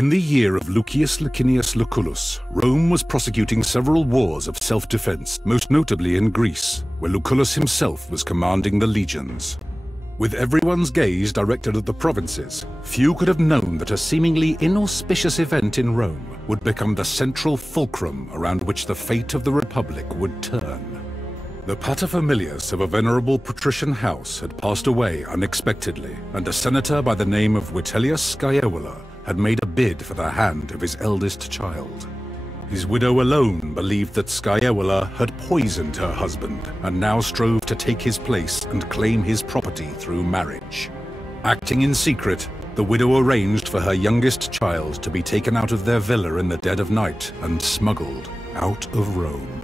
In the year of Lucius Licinius Lucullus, Rome was prosecuting several wars of self-defense, most notably in Greece, where Lucullus himself was commanding the legions. With everyone's gaze directed at the provinces, few could have known that a seemingly inauspicious event in Rome would become the central fulcrum around which the fate of the Republic would turn. The paterfamilias of a venerable patrician house had passed away unexpectedly, and a senator by the name of Vitellius Scaevola had made a bid for the hand of his eldest child. His widow alone believed that Scaevola had poisoned her husband, and now strove to take his place and claim his property through marriage. Acting in secret, the widow arranged for her youngest child to be taken out of their villa in the dead of night and smuggled out of Rome.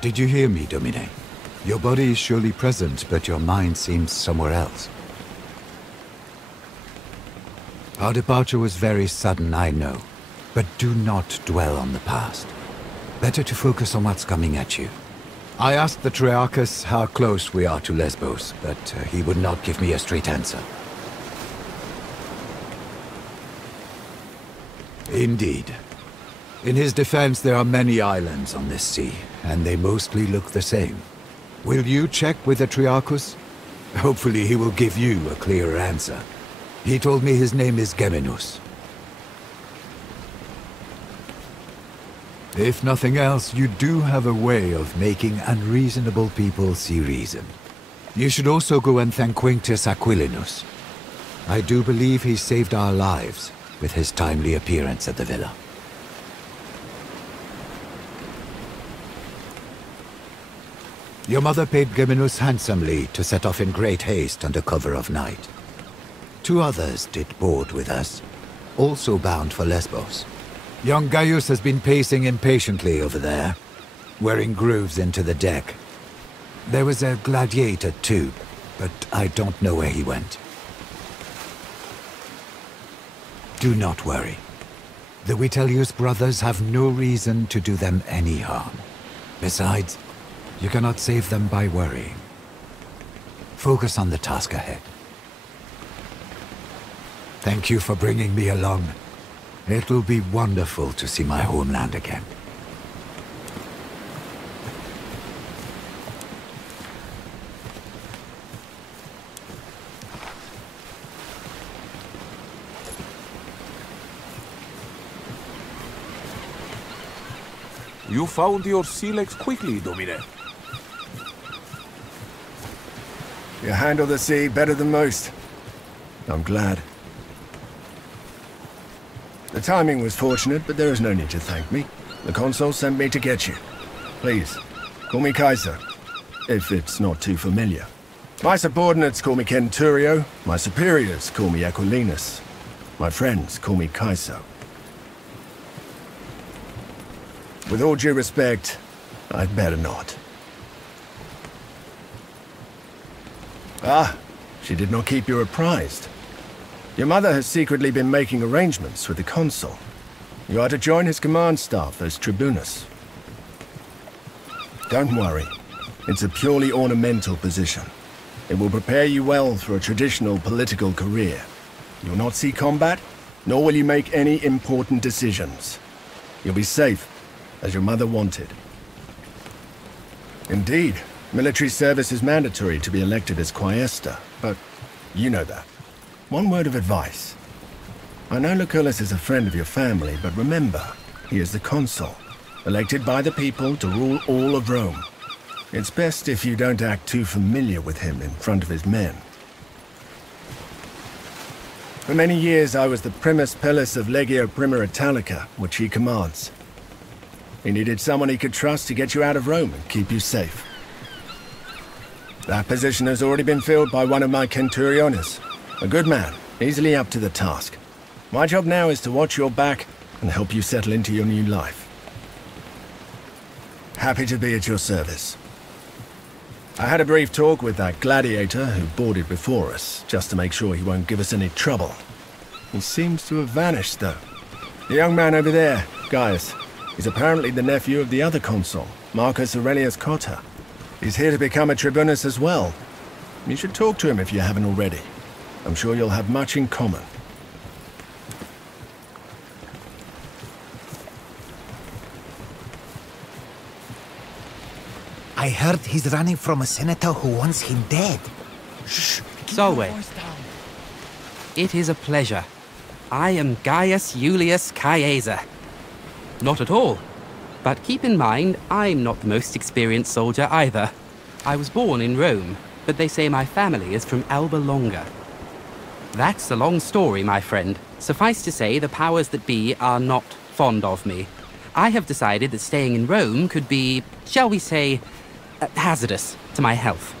Did you hear me, Domine? Your body is surely present, but your mind seems somewhere else. Our departure was very sudden, I know, but do not dwell on the past. Better to focus on what's coming at you. I asked the Triarchus how close we are to Lesbos, but he would not give me a straight answer. Indeed. In his defense, there are many islands on this sea, and they mostly look the same. Will you check with the Triarchus? Hopefully he will give you a clearer answer. He told me his name is Geminus. If nothing else, you do have a way of making unreasonable people see reason. You should also go and thank Quintus Aquilinus. I do believe he saved our lives with his timely appearance at the villa. Your mother paid Geminus handsomely to set off in great haste under cover of night. 2 others did board with us, also bound for Lesbos. Young Gaius has been pacing impatiently over there, wearing grooves into the deck. There was a gladiator too, but I don't know where he went. Do not worry. The Vitellius brothers have no reason to do them any harm. Besides, you cannot save them by worrying. Focus on the task ahead. Thank you for bringing me along. It will be wonderful to see my homeland again. You found your Silex quickly, Domine. You handle the sea better than most. I'm glad. The timing was fortunate, but there is no need to thank me. The consul sent me to get you. Please, call me Kaiser, if it's not too familiar. My subordinates call me Kenturio, my superiors call me Aquilinus, my friends call me Kaiso. With all due respect, I'd better not. Ah, she did not keep you apprised. Your mother has secretly been making arrangements with the consul. You are to join his command staff as tribunus. Don't worry. It's a purely ornamental position. It will prepare you well for a traditional political career. You will not see combat, nor will you make any important decisions. You'll be safe, as your mother wanted. Indeed, military service is mandatory to be elected as Quaestor, but you know that. One word of advice. I know Lucullus is a friend of your family, but remember, he is the consul, elected by the people to rule all of Rome. It's best if you don't act too familiar with him in front of his men. For many years I was the primus pilus of Legio Prima Italica, which he commands. He needed someone he could trust to get you out of Rome and keep you safe. That position has already been filled by one of my Centuriones. A good man, easily up to the task. My job now is to watch your back and help you settle into your new life. Happy to be at your service. I had a brief talk with that gladiator who boarded before us, just to make sure he won't give us any trouble. He seems to have vanished, though. The young man over there, Gaius, is apparently the nephew of the other consul, Marcus Aurelius Cotta. He's here to become a tribunus as well. You should talk to him if you haven't already. I'm sure you'll have much in common. I heard he's running from a senator who wants him dead. Shh! Solway. It is a pleasure. I am Gaius Julius Caesar. Not at all. But keep in mind, I'm not the most experienced soldier either. I was born in Rome, but they say my family is from Alba Longa. That's a long story, my friend. Suffice to say, the powers that be are not fond of me. I have decided that staying in Rome could be, shall we say, hazardous to my health.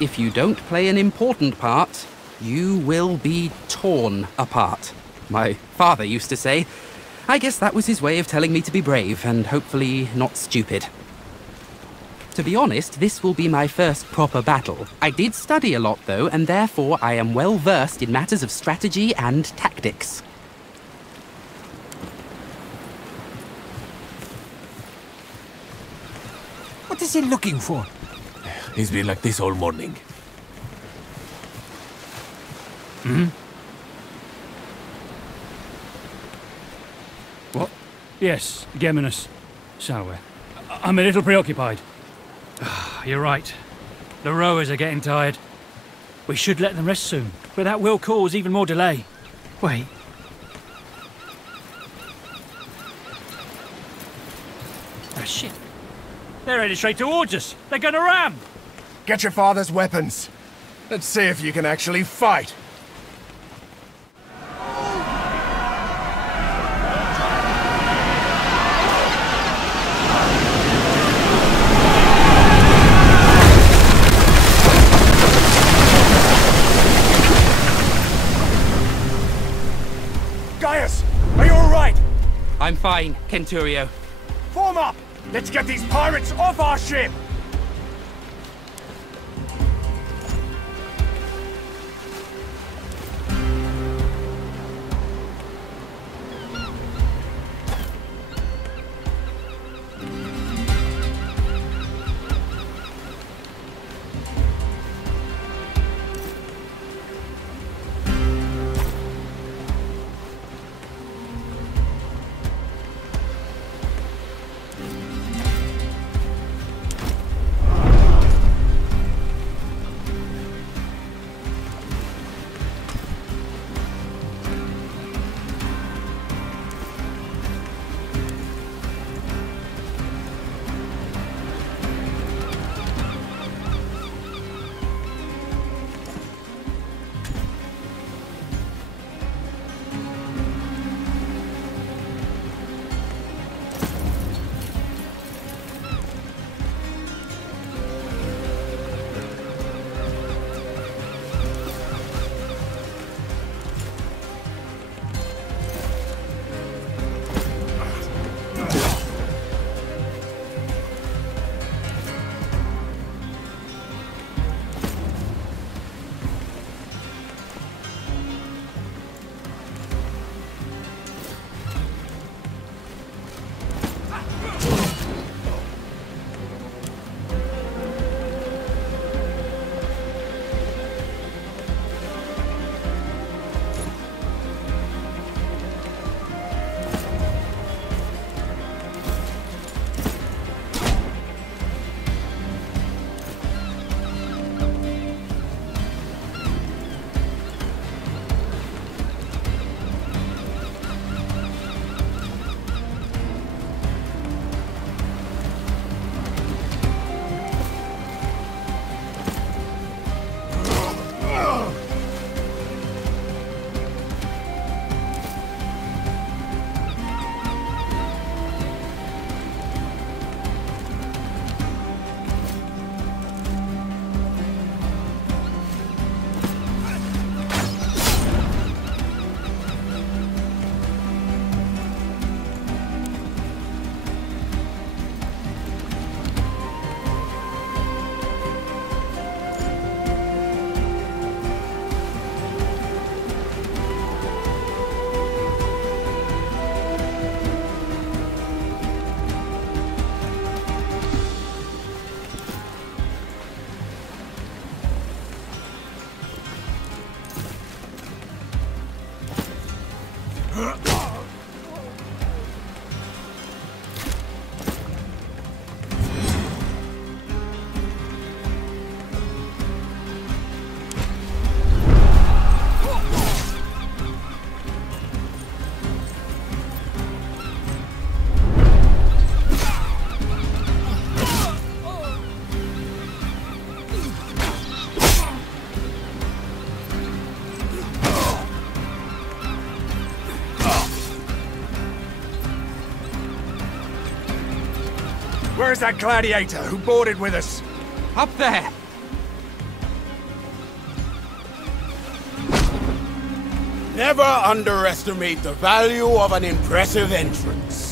If you don't play an important part, you will be torn apart. My father used to say. I guess that was his way of telling me to be brave and hopefully not stupid. To be honest, this will be my first proper battle. I did study a lot though, and therefore I am well versed in matters of strategy and tactics. What is he looking for? He's been like this all morning. What? Yes, Geminus. So, I'm a little preoccupied. You're right. The rowers are getting tired. We should let them rest soon, but that will cause even more delay. Wait. Oh, shit. They're headed straight towards us. They're gonna ram! Get your father's weapons. Let's see if you can actually fight. Gaius, are you all right? I'm fine, Kenturio. Form up! Let's get these pirates off our ship! Where's that gladiator who boarded with us? Up there! Never underestimate the value of an impressive entrance.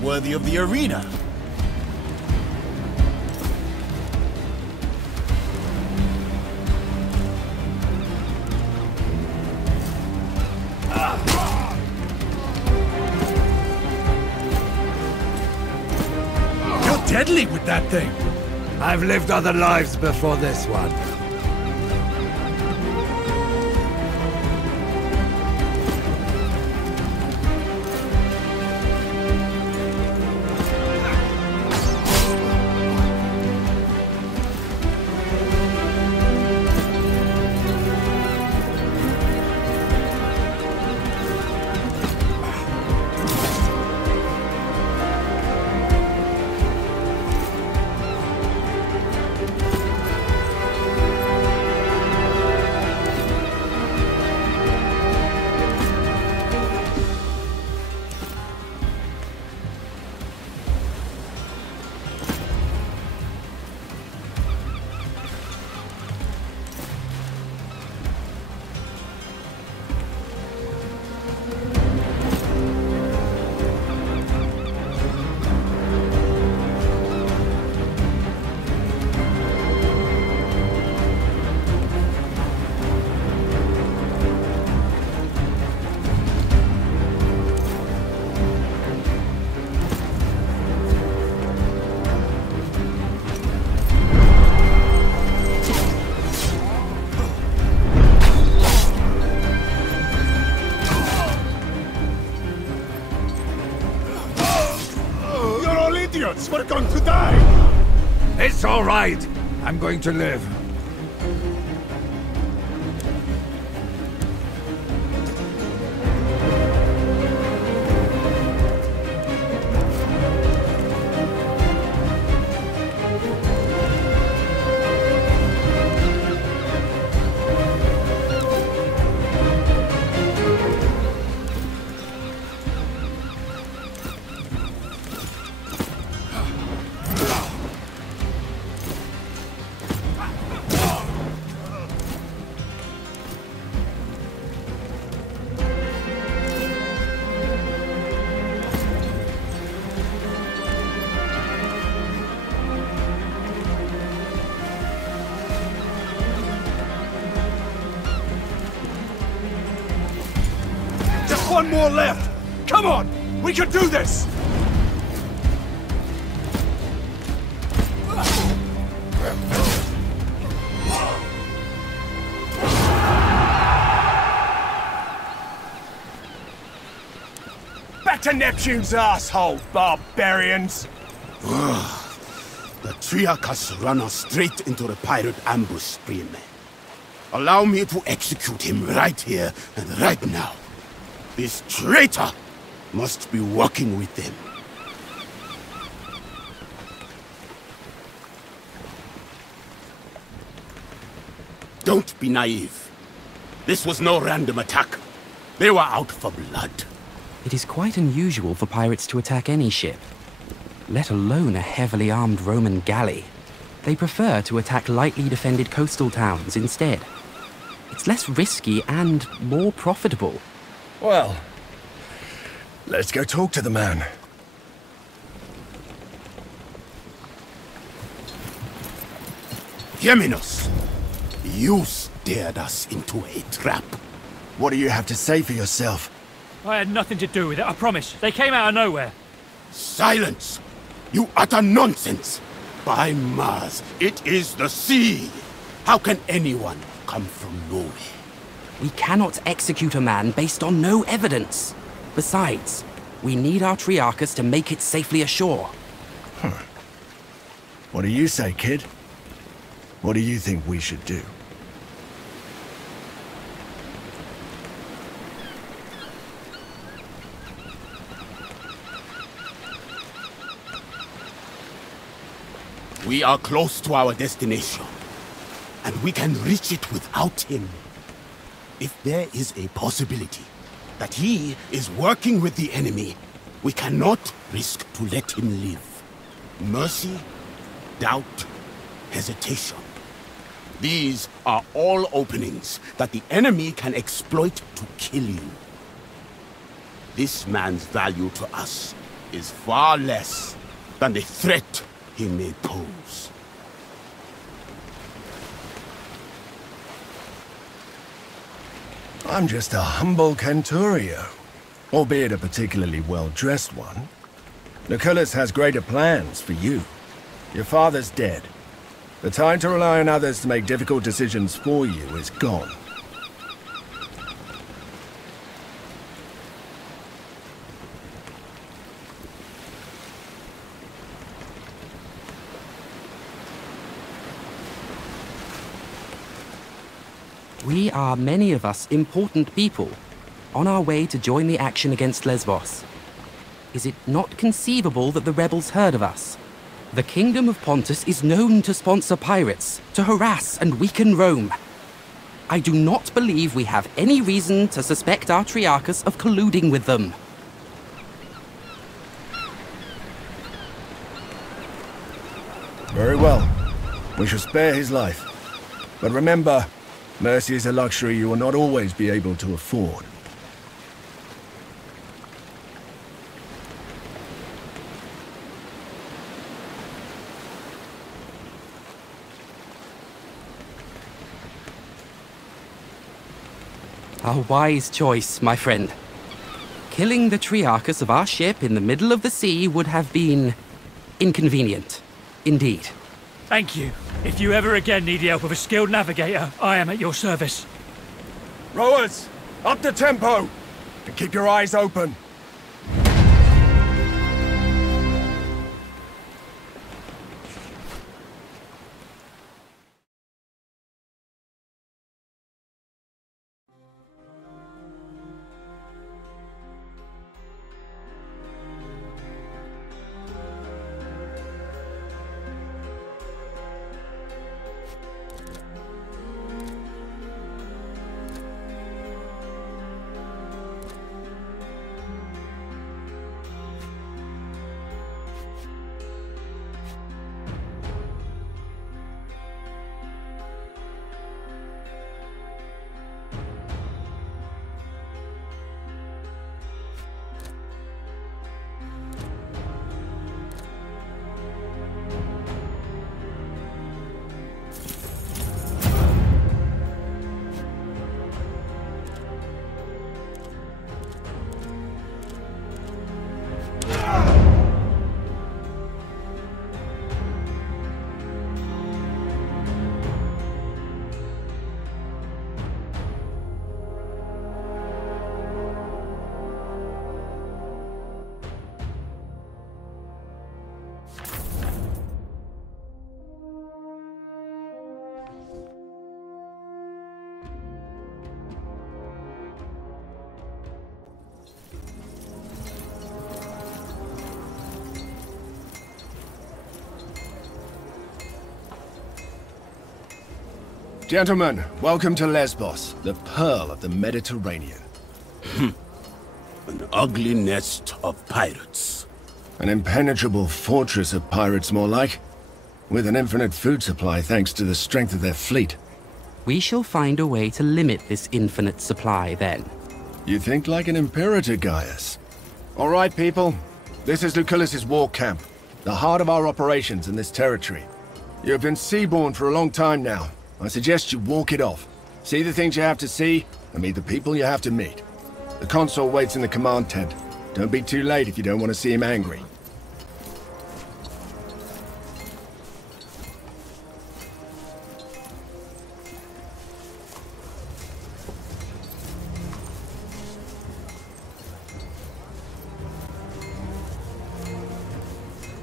Worthy of the arena. You're deadly with that thing. I've lived other lives before this one. We're going to die! It's all right. I'm going to live. One more left! Come on! We can do this! Back to Neptune's asshole, barbarians! The Triarch has run us straight into the pirate ambush stream. Allow me to execute him right here and right now. This traitor must be working with them. Don't be naive. This was no random attack. They were out for blood. It is quite unusual for pirates to attack any ship, let alone a heavily armed Roman galley. They prefer to attack lightly defended coastal towns instead. It's less risky and more profitable. Well, let's go talk to the man. Geminus, you steered us into a trap. What do you have to say for yourself? I had nothing to do with it, I promise. They came out of nowhere. Silence! You utter nonsense! By Mars, it is the sea! How can anyone come from nowhere? We cannot execute a man based on no evidence. Besides, we need our Triarchus to make it safely ashore. What do you say, kid? What do you think we should do? We are close to our destination, and we can reach it without him. If there is a possibility that he is working with the enemy, we cannot risk to let him live. Mercy, doubt, hesitation. These are all openings that the enemy can exploit to kill you. This man's value to us is far less than the threat he may pose. I'm just a humble Canturio, albeit a particularly well-dressed one. Lucullus has greater plans for you. Your father's dead. The time to rely on others to make difficult decisions for you is gone. We are, many of us, important people, on our way to join the action against Lesbos. Is it not conceivable that the rebels heard of us? The Kingdom of Pontus is known to sponsor pirates, to harass and weaken Rome. I do not believe we have any reason to suspect our Triarchus of colluding with them. Very well. We shall spare his life. But remember, mercy is a luxury you will not always be able to afford. A wise choice, my friend. Killing the Triarchus of our ship in the middle of the sea would have been inconvenient, indeed. Thank you. If you ever again need the help of a skilled navigator, I am at your service. Rowers, up the tempo! And keep your eyes open. Gentlemen, welcome to Lesbos, the pearl of the Mediterranean. An ugly nest of pirates. An impenetrable fortress of pirates, more like. With an infinite food supply thanks to the strength of their fleet. We shall find a way to limit this infinite supply, then. You think like an imperator, Gaius. All right, people. This is Lucullus's war camp, the heart of our operations in this territory. You have been seaborne for a long time now. I suggest you walk it off. See the things you have to see, and meet the people you have to meet. The consul waits in the command tent. Don't be too late if you don't want to see him angry.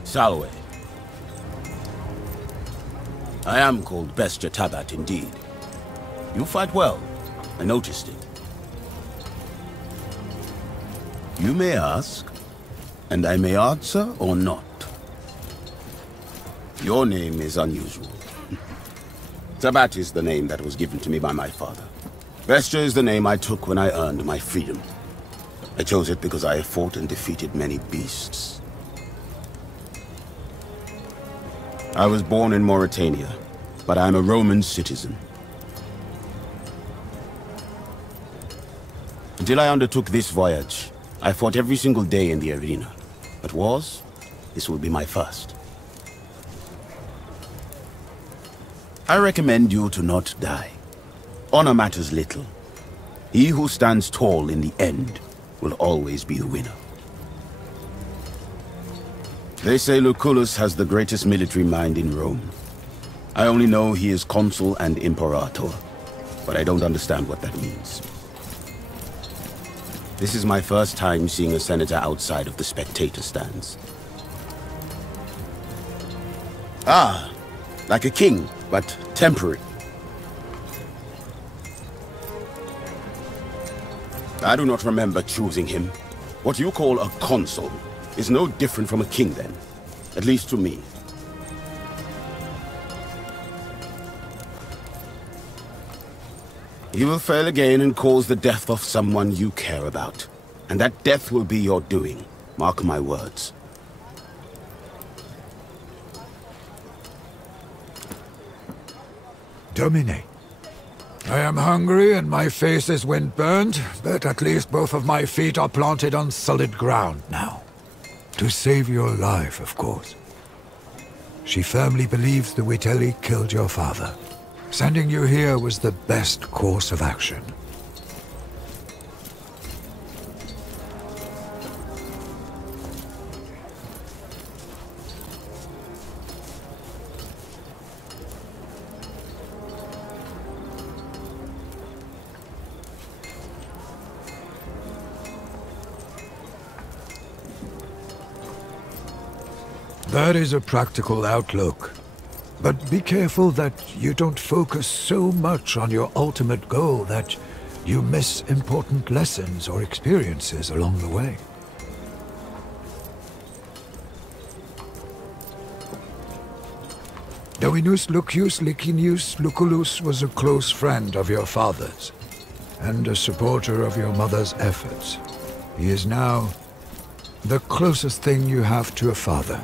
Salwe. I am called Bestia Tabat indeed. You fight well. I noticed it. You may ask, and I may answer or not. Your name is unusual. Tabat is the name that was given to me by my father. Bestia is the name I took when I earned my freedom. I chose it because I have fought and defeated many beasts. I was born in Mauritania, but I am a Roman citizen. Until I undertook this voyage, I fought every single day in the arena. But wars, this will be my first. I recommend you to not die. Honor matters little. He who stands tall in the end will always be the winner. They say Lucullus has the greatest military mind in Rome. I only know he is consul and imperator, but I don't understand what that means. This is my first time seeing a senator outside of the spectator stands. Ah, like a king, but temporary. I do not remember choosing him. What you call a consul is no different from a king then, at least to me. He will fail again and cause the death of someone you care about. And that death will be your doing. Mark my words. Domine. I am hungry and my face is wind-burned, but at least both of my feet are planted on solid ground now. To save your life, of course. She firmly believes the Witelli killed your father. Sending you here was the best course of action. That is a practical outlook. But be careful that you don't focus so much on your ultimate goal that you miss important lessons or experiences along the way. Dominus Lucius Licinius Lucullus was a close friend of your father's, and a supporter of your mother's efforts. He is now the closest thing you have to a father.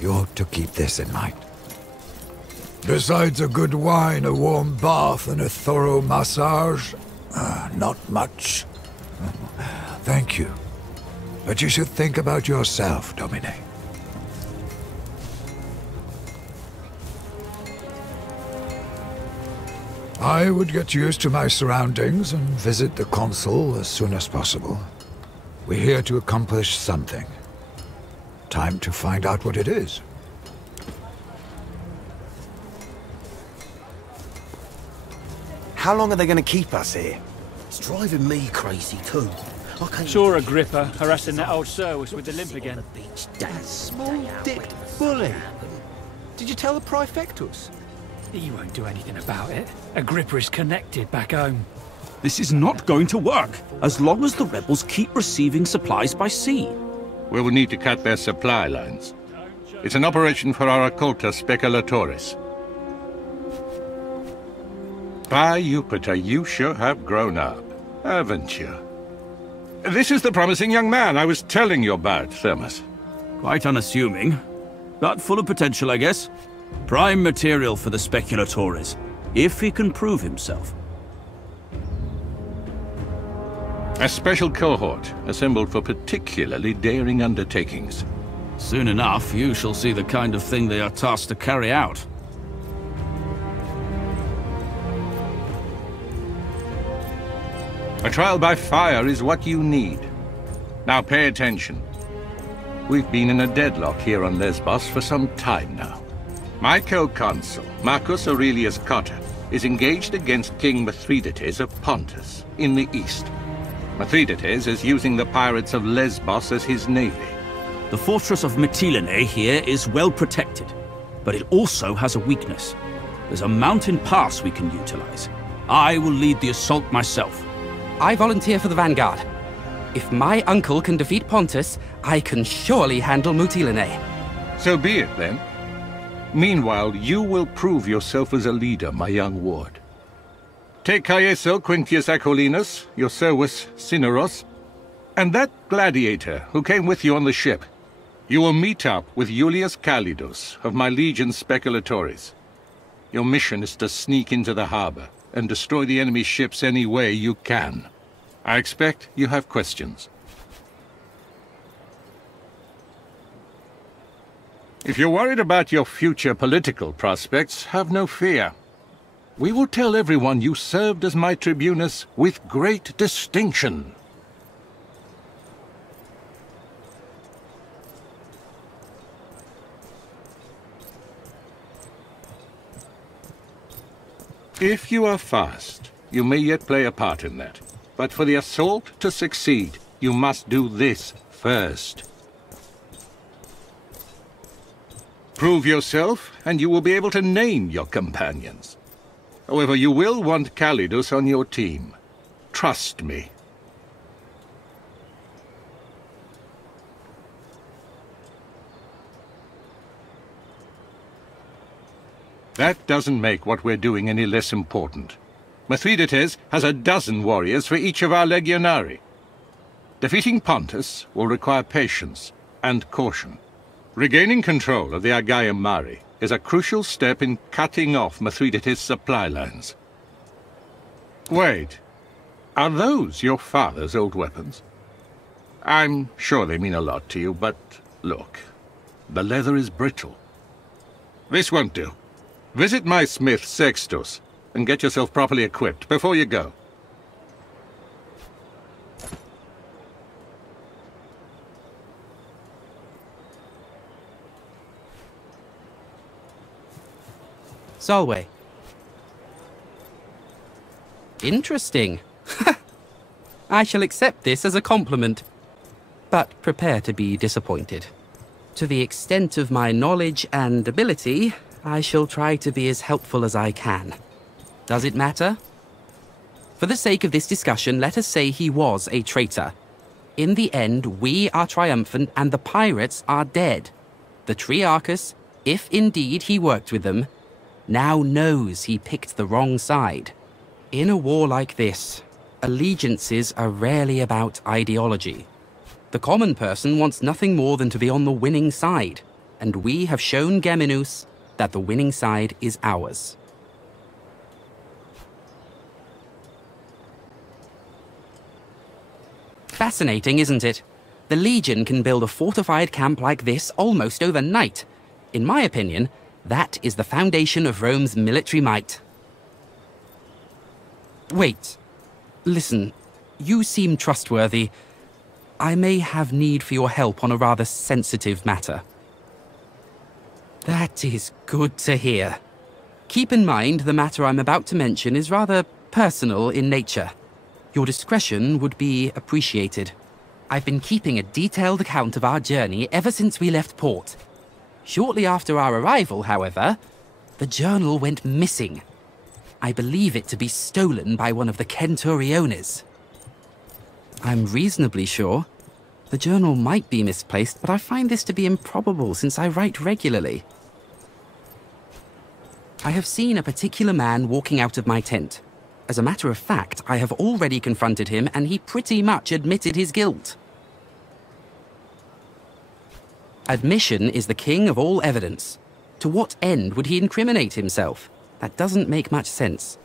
You ought to keep this in mind. Besides a good wine, a warm bath, and a thorough massage, not much. Thank you. But you should think about yourself, Domine. I would get used to my surroundings and visit the consul as soon as possible. We're here to accomplish something. Time to find out what it is. How long are they going to keep us here? It's driving me crazy too. Sure, Agrippa, harassing that old Servus with the limp again. Small-dicked bully. Did you tell the Praefectus? He won't do anything about it. Agrippa is connected back home. This is not going to work, as long as the rebels keep receiving supplies by sea. We will need to cut their supply lines. It's an operation for our occulta speculatoris. By Jupiter, you sure have grown up, haven't you? This is the promising young man I was telling you about, Thermus. Quite unassuming, but full of potential, I guess. Prime material for the speculatores, if he can prove himself. A special cohort, assembled for particularly daring undertakings. Soon enough, you shall see the kind of thing they are tasked to carry out. A trial by fire is what you need. Now pay attention. We've been in a deadlock here on Lesbos for some time now. My co-consul, Marcus Aurelius Cotta, is engaged against King Mithridates of Pontus, in the east. Mithridates is using the pirates of Lesbos as his navy. The fortress of Mytilene here is well protected, but it also has a weakness. There's a mountain pass we can utilize. I will lead the assault myself. I volunteer for the vanguard. If my uncle can defeat Pontus, I can surely handle Mytilene. So be it, then. Meanwhile, you will prove yourself as a leader, my young ward. Take Caeso Quintius Acollinus, your Servus Cineros, and that gladiator who came with you on the ship. You will meet up with Iulius Calidus of my legion Speculatores. Your mission is to sneak into the harbor and destroy the enemy ships any way you can. I expect you have questions. If you're worried about your future political prospects, have no fear. We will tell everyone you served as my tribunus with great distinction. If you are fast, you may yet play a part in that. But for the assault to succeed, you must do this first. Prove yourself, and you will be able to name your companions. However, you will want Calidus on your team. Trust me. That doesn't make what we're doing any less important. Mithridates has a dozen warriors for each of our legionari. Defeating Pontus will require patience and caution. Regaining control of the Aegaeum Mare is a crucial step in cutting off Mithridates' supply lines. Wait, are those your father's old weapons? I'm sure they mean a lot to you, but look, the leather is brittle. This won't do. Visit my smith, Sextus, and get yourself properly equipped before you go. Solway. Interesting. I shall accept this as a compliment, but prepare to be disappointed. To the extent of my knowledge and ability, I shall try to be as helpful as I can. Does it matter? For the sake of this discussion, let us say he was a traitor. In the end, we are triumphant and the pirates are dead. The Triarchus, if indeed he worked with them, now knows he picked the wrong side. In a war like this, allegiances are rarely about ideology. The common person wants nothing more than to be on the winning side, and we have shown Geminus that the winning side is ours. Fascinating, isn't it? The Legion can build a fortified camp like this almost overnight. In my opinion, that is the foundation of Rome's military might. Wait. Listen, you seem trustworthy. I may have need for your help on a rather sensitive matter. That is good to hear. Keep in mind the matter I'm about to mention is rather personal in nature. Your discretion would be appreciated. I've been keeping a detailed account of our journey ever since we left port. Shortly after our arrival, however, the journal went missing. I believe it to be stolen by one of the Centuriones. I'm reasonably sure. The journal might be misplaced, but I find this to be improbable since I write regularly. I have seen a particular man walking out of my tent. As a matter of fact, I have already confronted him and he pretty much admitted his guilt. Admission is the king of all evidence. To what end would he incriminate himself? That doesn't make much sense.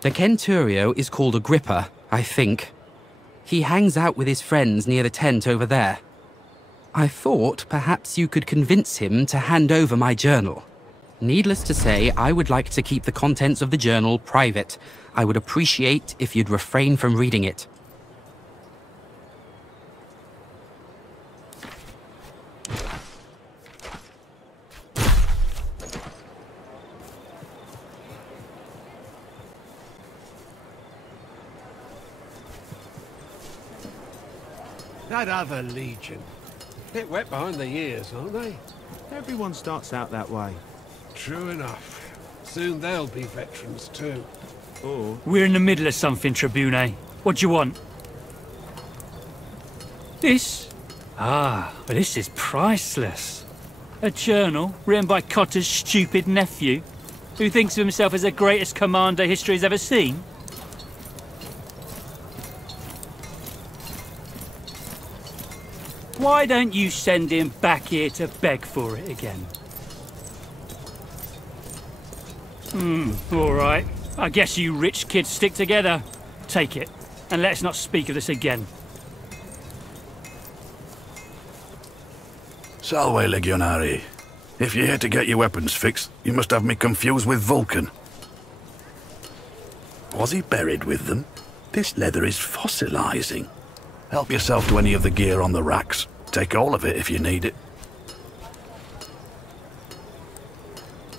The Centurio is called Agrippa, I think. He hangs out with his friends near the tent over there. I thought perhaps you could convince him to hand over my journal. Needless to say, I would like to keep the contents of the journal private. I would appreciate if you'd refrain from reading it. That other Legion. Bit wet behind the ears, aren't they? Everyone starts out that way. True enough. Soon they'll be veterans too. Or... We're in the middle of something, Tribune. What do you want? This? Ah, but this is priceless. A journal written by Cotter's stupid nephew, who thinks of himself as the greatest commander history's ever seen. Why don't you send him back here to beg for it again? All right. I guess you rich kids stick together. Take it, and let's not speak of this again. Salve, Legionari. If you're here to get your weapons fixed, you must have me confused with Vulcan. Was he buried with them? This leather is fossilizing. Help yourself to any of the gear on the racks. Take all of it if you need it.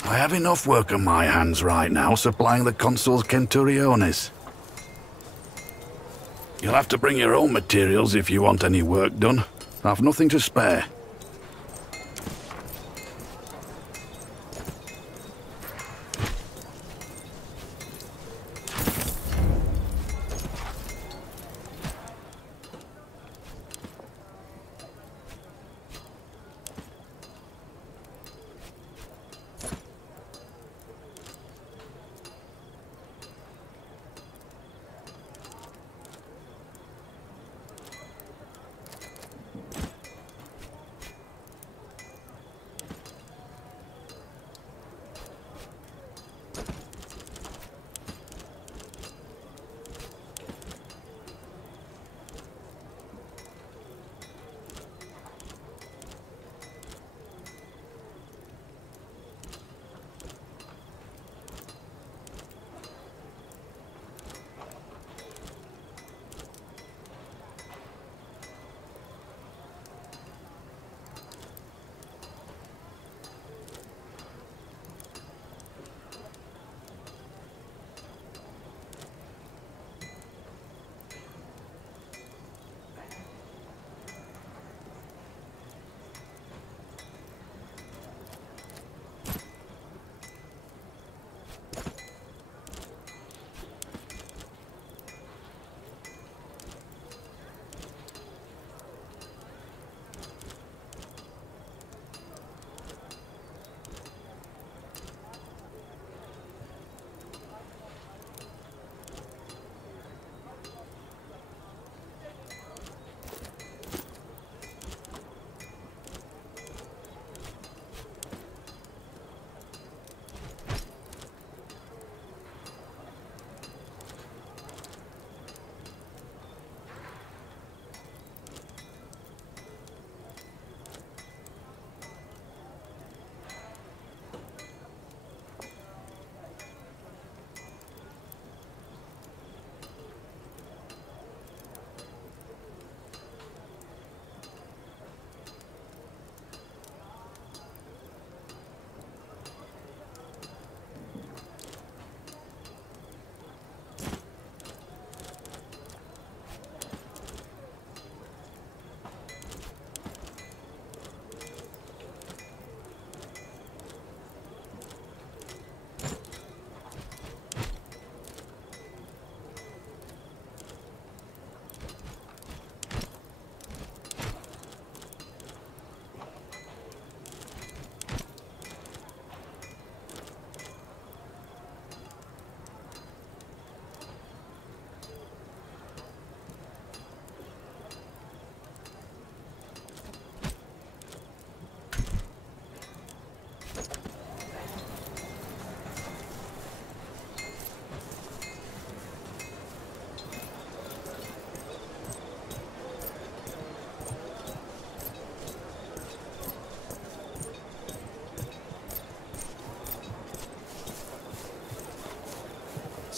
I have enough work on my hands right now supplying the Consul's Centuriones. You'll have to bring your own materials if you want any work done. I've nothing to spare.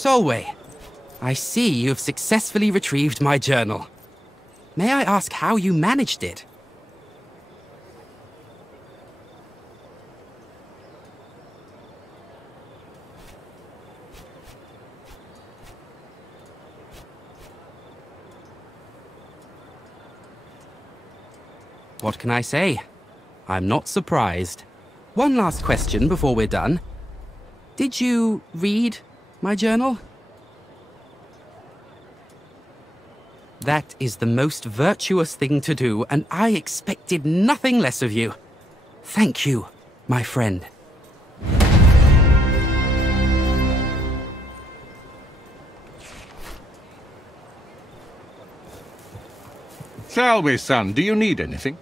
Solway, I see you've successfully retrieved my journal. May I ask how you managed it? What can I say? I'm not surprised. One last question before we're done. Did you read my journal? That is the most virtuous thing to do, and I expected nothing less of you. Thank you, my friend. Salve, son, do you need anything?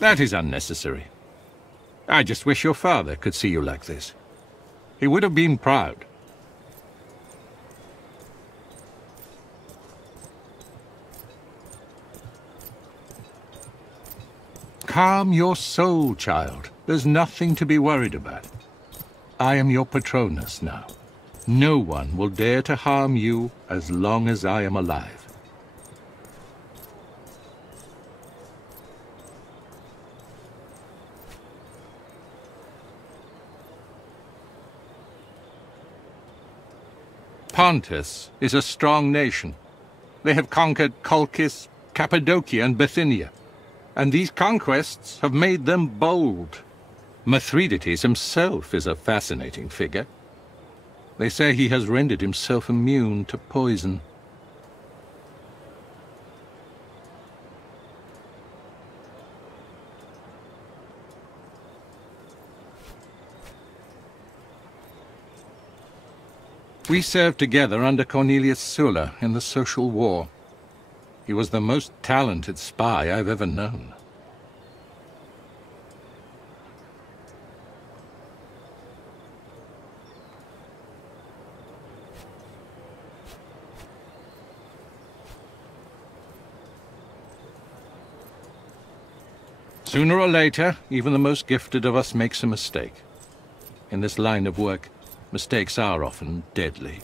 That is unnecessary. I just wish your father could see you like this. He would have been proud. Calm your soul, child. There's nothing to be worried about. I am your Patronus now. No one will dare to harm you as long as I am alive. Pontus is a strong nation. They have conquered Colchis, Cappadocia, and Bithynia, and these conquests have made them bold. Mithridates himself is a fascinating figure. They say he has rendered himself immune to poison. We served together under Cornelius Sulla in the Social War. He was the most talented spy I've ever known. Sooner or later, even the most gifted of us makes a mistake. In this line of work, mistakes are often deadly.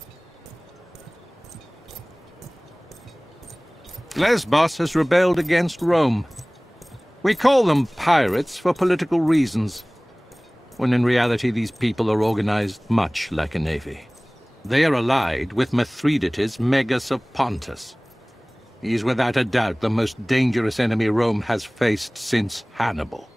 Lesbos has rebelled against Rome. We call them pirates for political reasons, when in reality these people are organized much like a navy. They are allied with Mithridates, Megas of Pontus. He is without a doubt the most dangerous enemy Rome has faced since Hannibal.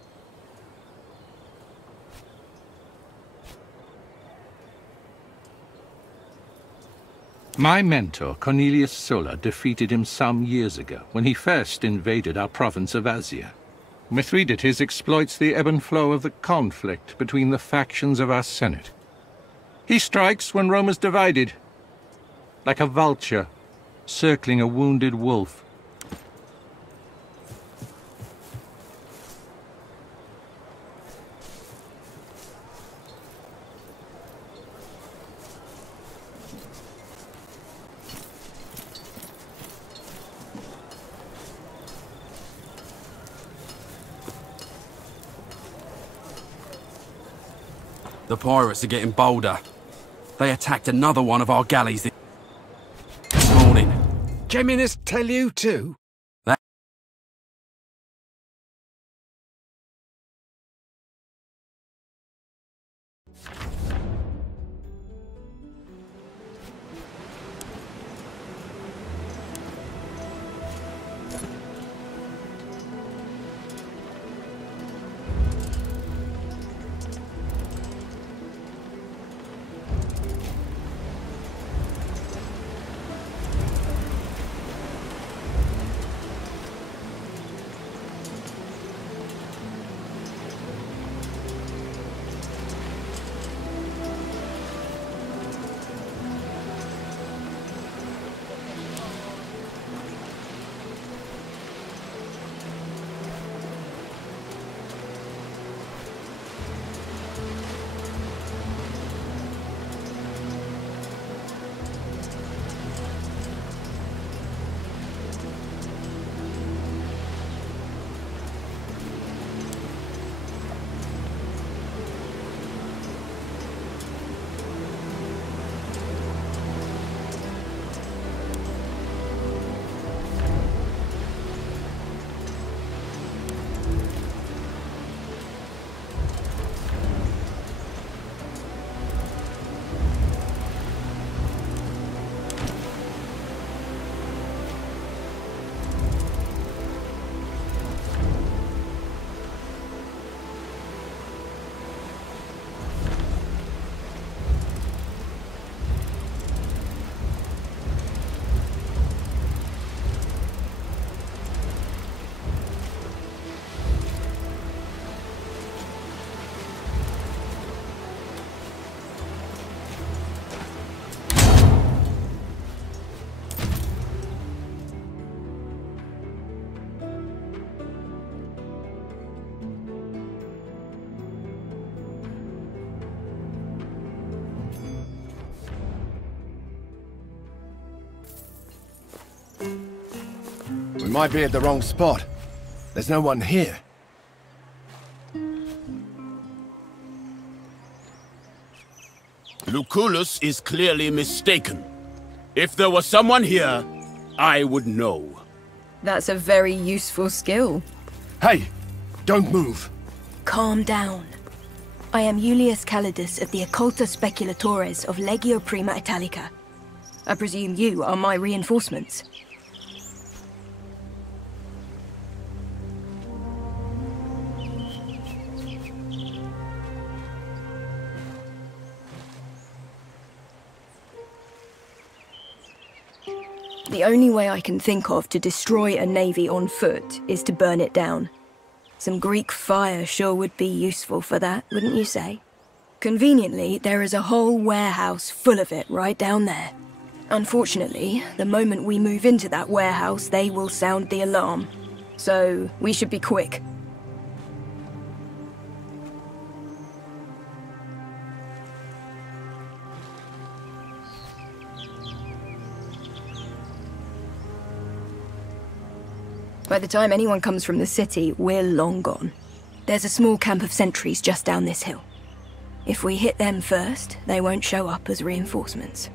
My mentor, Cornelius Sulla, defeated him some years ago when he first invaded our province of Asia. Mithridates exploits the ebb and flow of the conflict between the factions of our Senate. He strikes when Rome is divided, like a vulture circling a wounded wolf. The pirates are getting bolder. They attacked another one of our galleys this morning. Geminus tell you too? We might be at the wrong spot. There's no one here. Lucullus is clearly mistaken. If there was someone here, I would know. That's a very useful skill. Hey! Don't move! Calm down. I am Julius Calidus of the Occulta Speculatores of Legio Prima Italica. I presume you are my reinforcements. The only way I can think of to destroy a navy on foot is to burn it down. Some Greek fire sure would be useful for that, wouldn't you say? Conveniently, there is a whole warehouse full of it right down there. Unfortunately, the moment we move into that warehouse, they will sound the alarm. So, we should be quick. By the time anyone comes from the city, we're long gone. There's a small camp of sentries just down this hill. If we hit them first, they won't show up as reinforcements.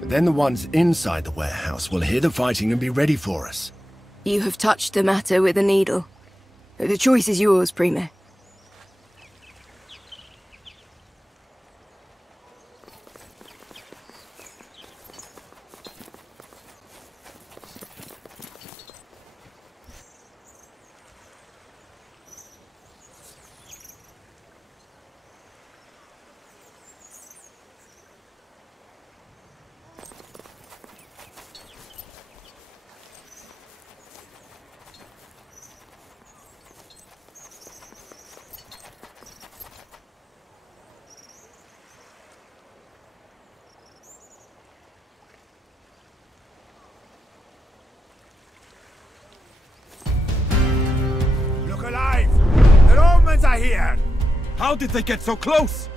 But then the ones inside the warehouse will hear the fighting and be ready for us. You have touched the matter with a needle. The choice is yours, Prime. Alive! The Romans are here! How did they get so close?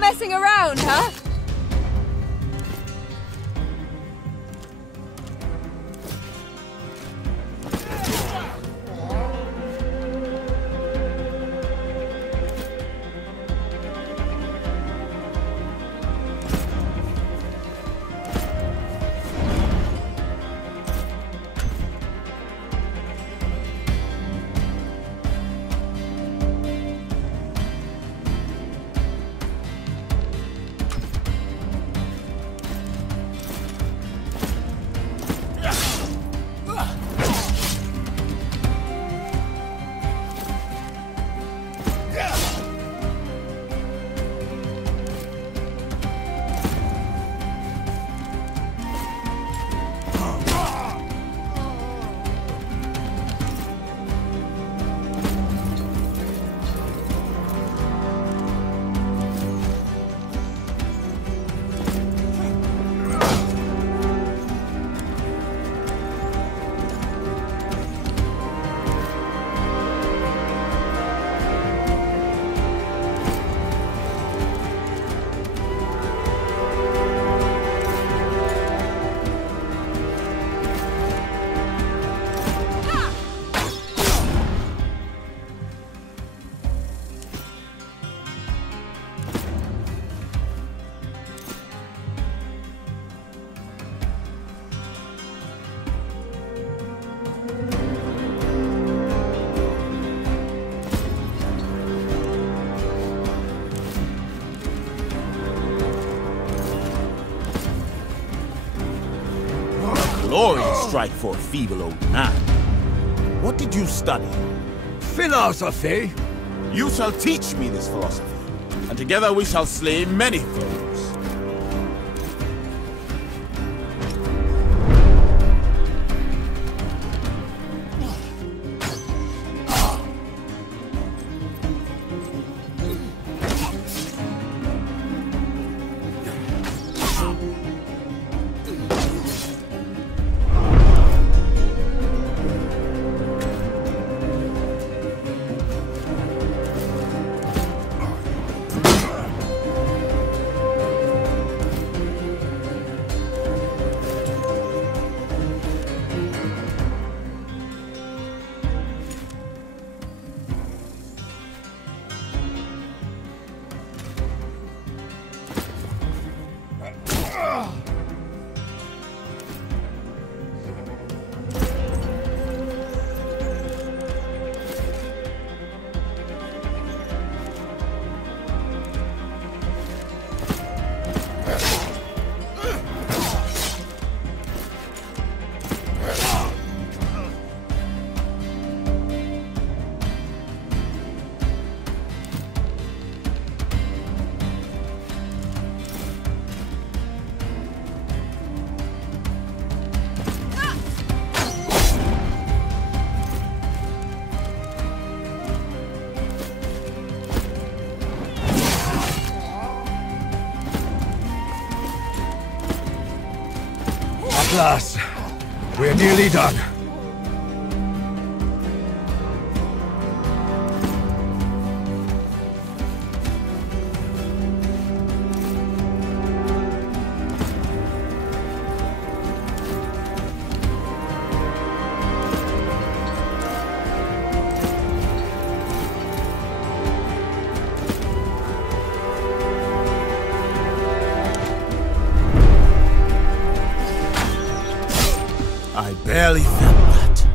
Not messing around, huh? Glorious strike for a feeble old man. What did you study? Philosophy. You shall teach me this philosophy, and together we shall slay many foes. At last, we're nearly done. I barely felt that.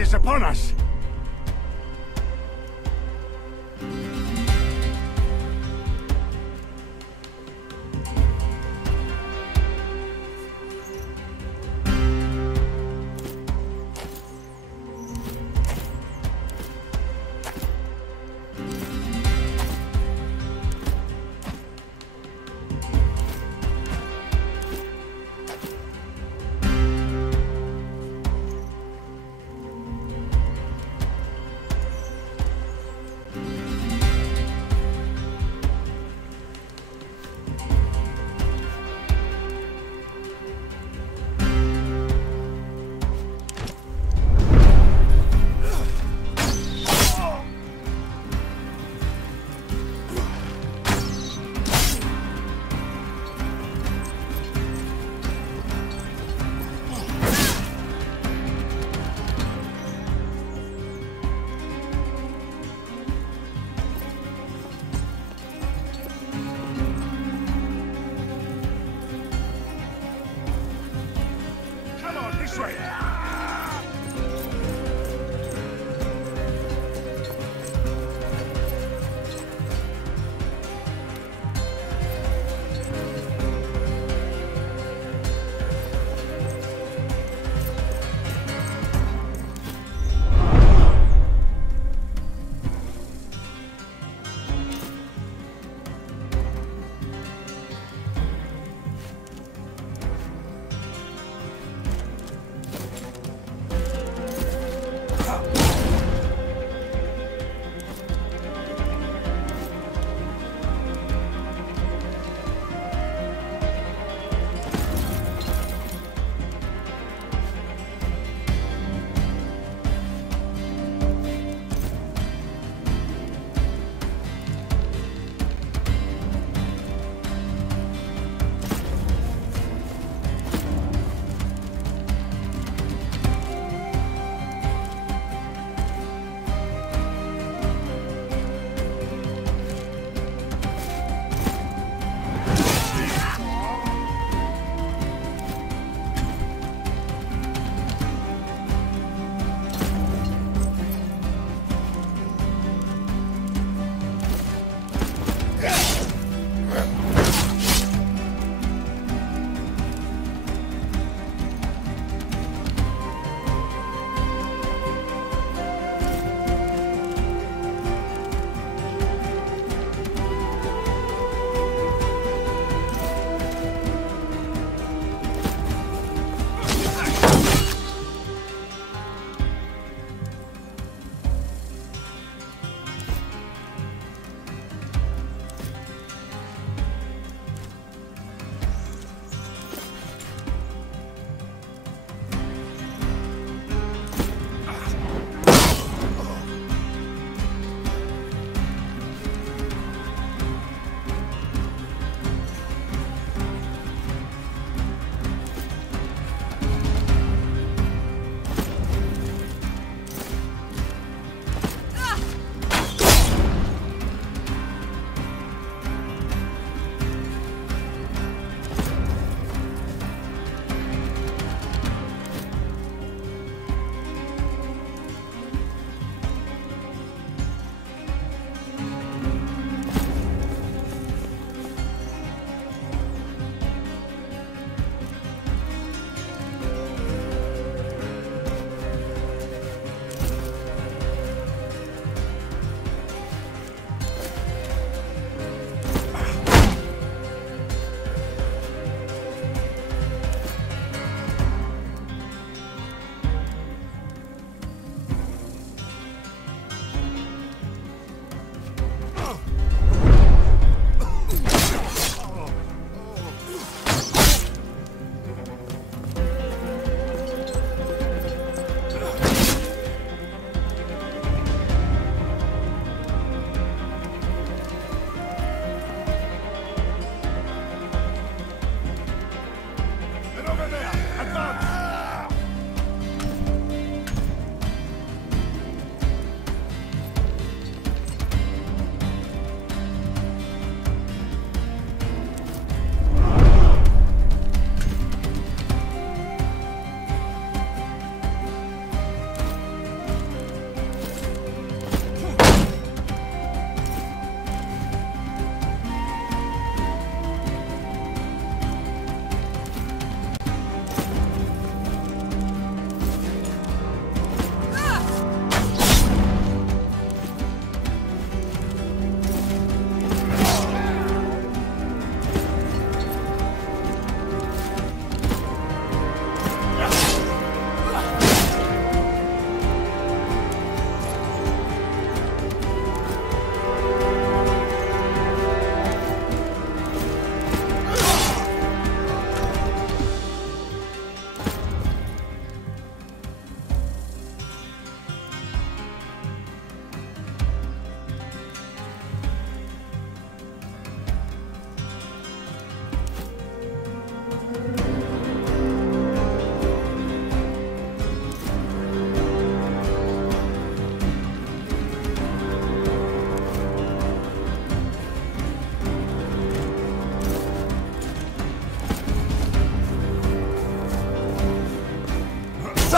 is upon us!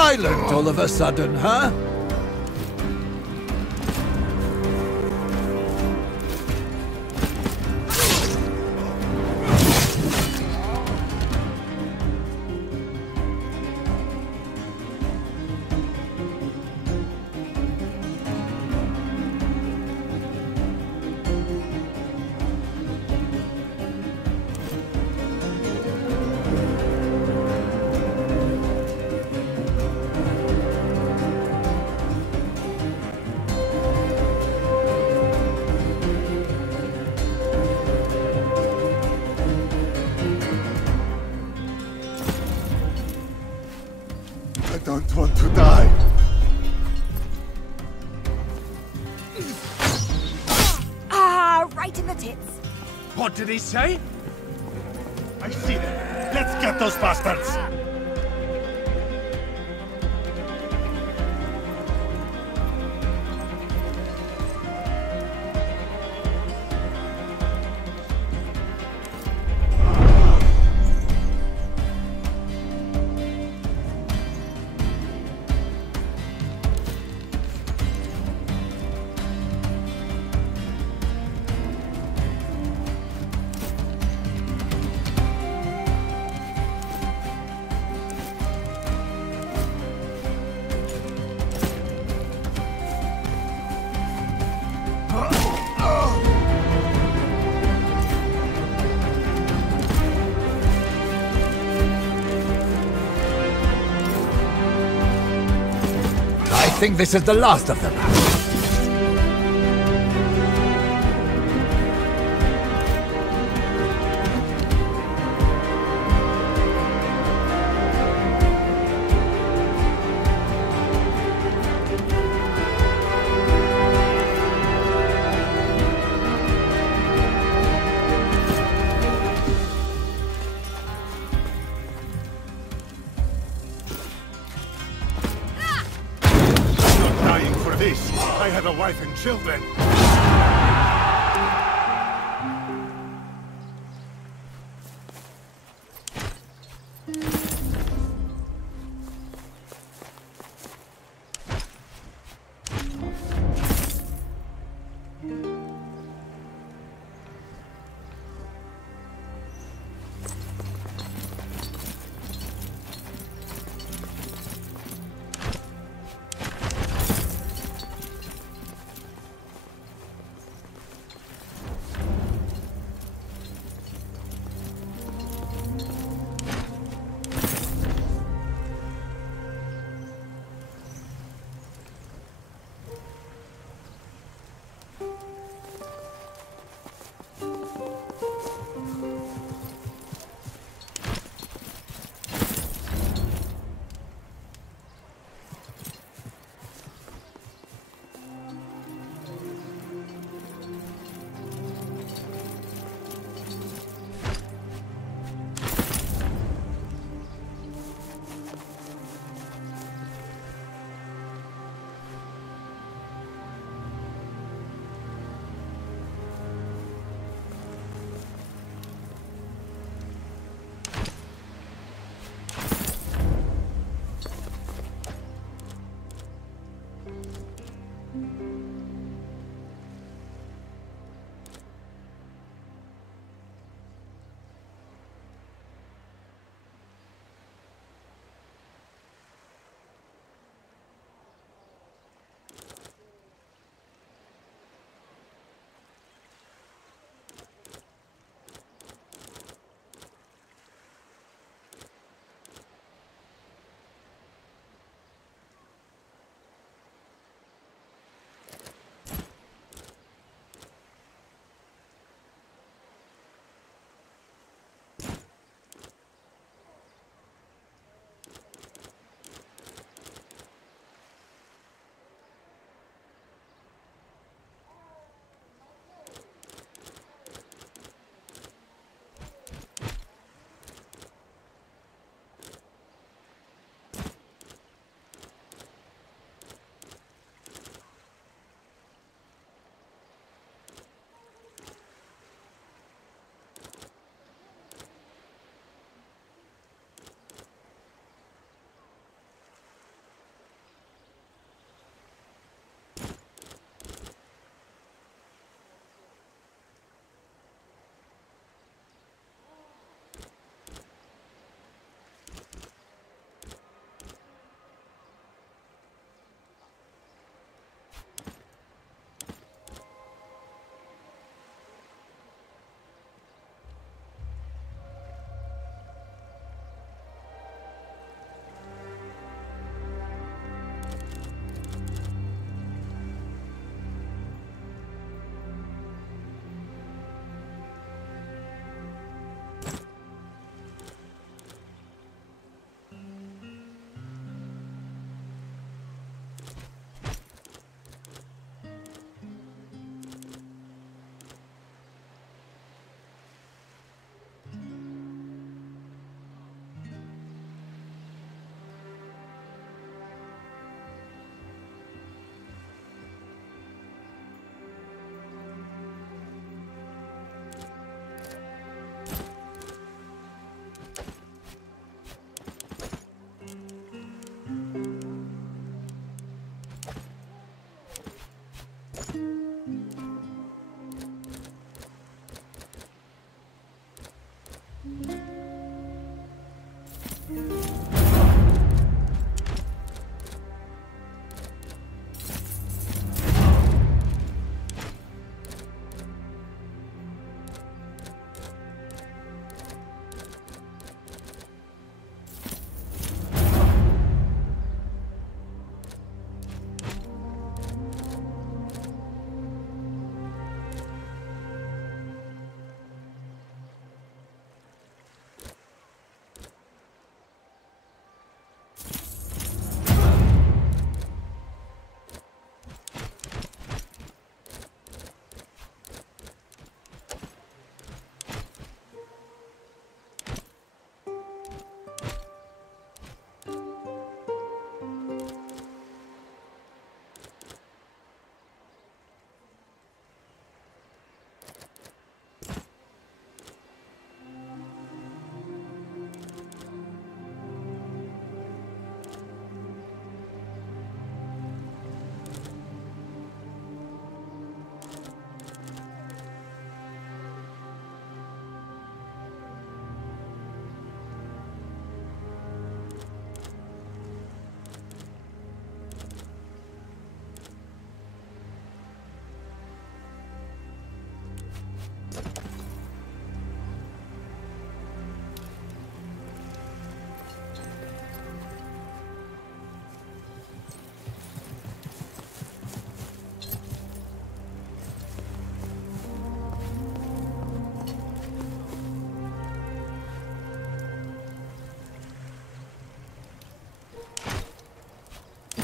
silent all of a sudden, huh? I don't want to die. Ah, right in the tits. What did he say? I see them. Let's get those bastards. I think this is the last of them. I have a wife and children.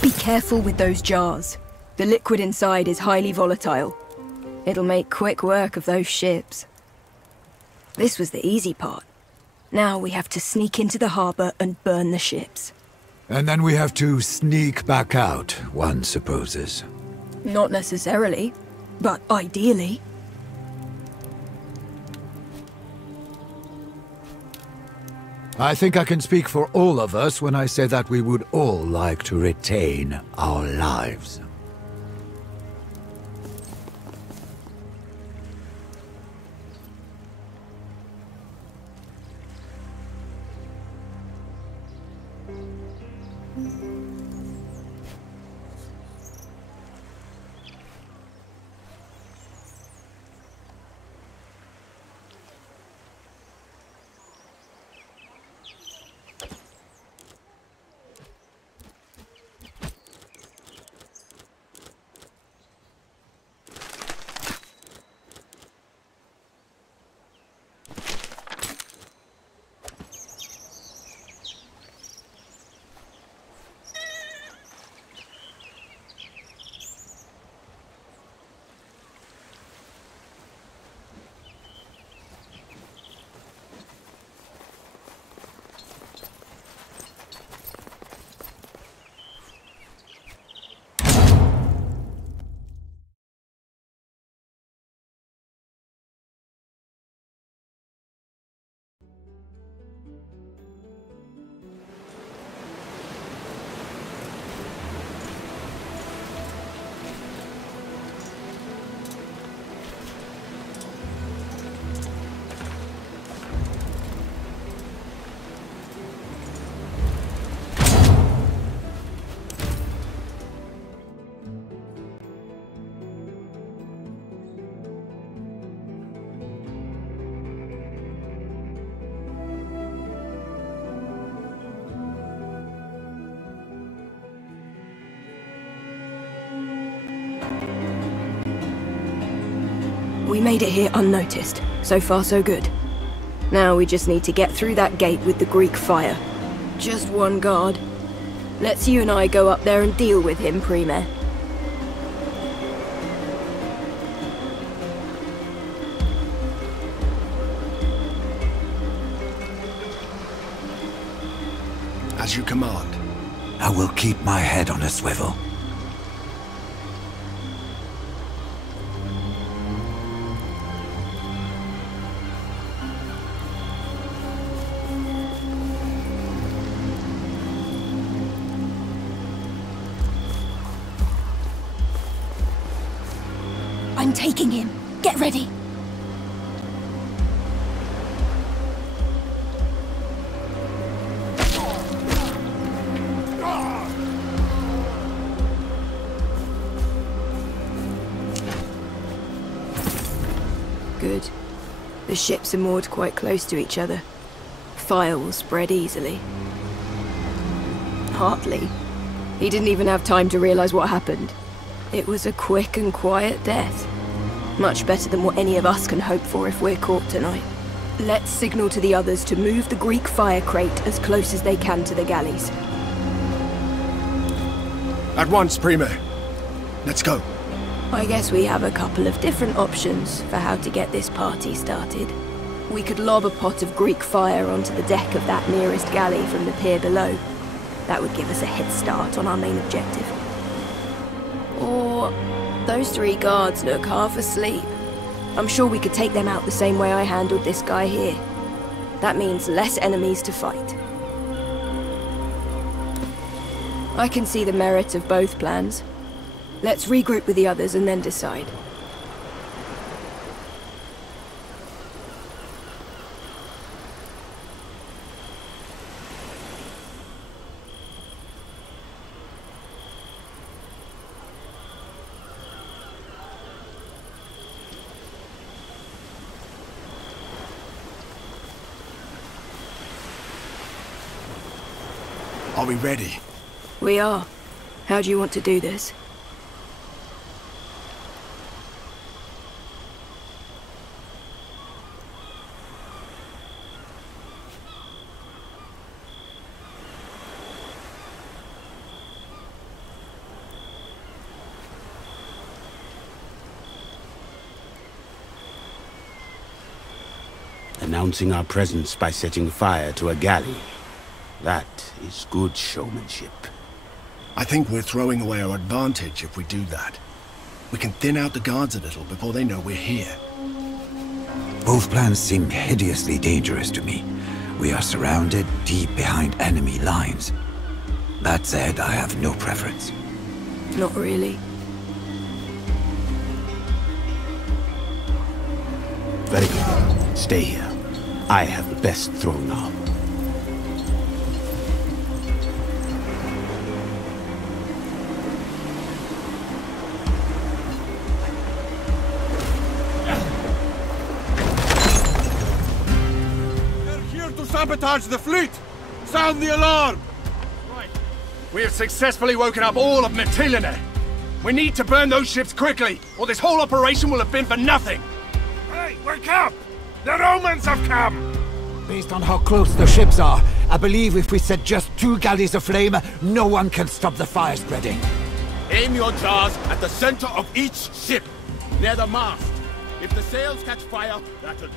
Be careful with those jars. The liquid inside is highly volatile. It'll make quick work of those ships. This was the easy part. Now we have to sneak into the harbor and burn the ships. And then we have to sneak back out, one supposes. Not necessarily, but ideally. I think I can speak for all of us when I say that we would all like to retain our lives. We made it here unnoticed. So far, so good. Now we just need to get through that gate with the Greek fire. Just one guard. Let's you and I go up there and deal with him, Prime. As you command. I will keep my head on a swivel. I'm taking him. Get ready. The ships are moored quite close to each other. Fire will spread easily. Hardly. He didn't even have time to realize what happened. It was a quick and quiet death. Much better than what any of us can hope for if we're caught tonight. Let's signal to the others to move the Greek fire crate as close as they can to the galleys. At once, Prime. Let's go. I guess we have a couple of different options for how to get this party started. We could lob a pot of Greek fire onto the deck of that nearest galley from the pier below. That would give us a head start on our main objective. Or those 3 guards look half asleep. I'm sure we could take them out the same way I handled this guy here. That means less enemies to fight. I can see the merit of both plans. Let's regroup with the others and then decide. Are we ready? We are. How do you want to do this? Announcing our presence by setting fire to a galley. That is good showmanship. I think we're throwing away our advantage if we do that. We can thin out the guards a little before they know we're here. Both plans seem hideously dangerous to me. We are surrounded deep behind enemy lines. That said, I have no preference. Not really. Very good. Stay here. I have the best throwing arm. Sabotage the fleet! Sound the alarm! Right. We have successfully woken up all of Mytilene. We need to burn those ships quickly, or this whole operation will have been for nothing. Hey, wake up! The Romans have come! Based on how close the ships are, I believe if we set just 2 galleys aflame, no one can stop the fire spreading. Aim your jars at the center of each ship, near the mast. If the sails catch fire, that'll do.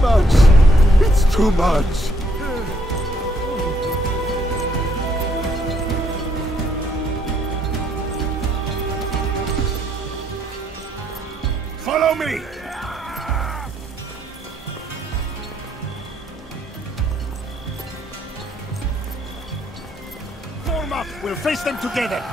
much. It's too much. Follow me! Form up! We'll face them together!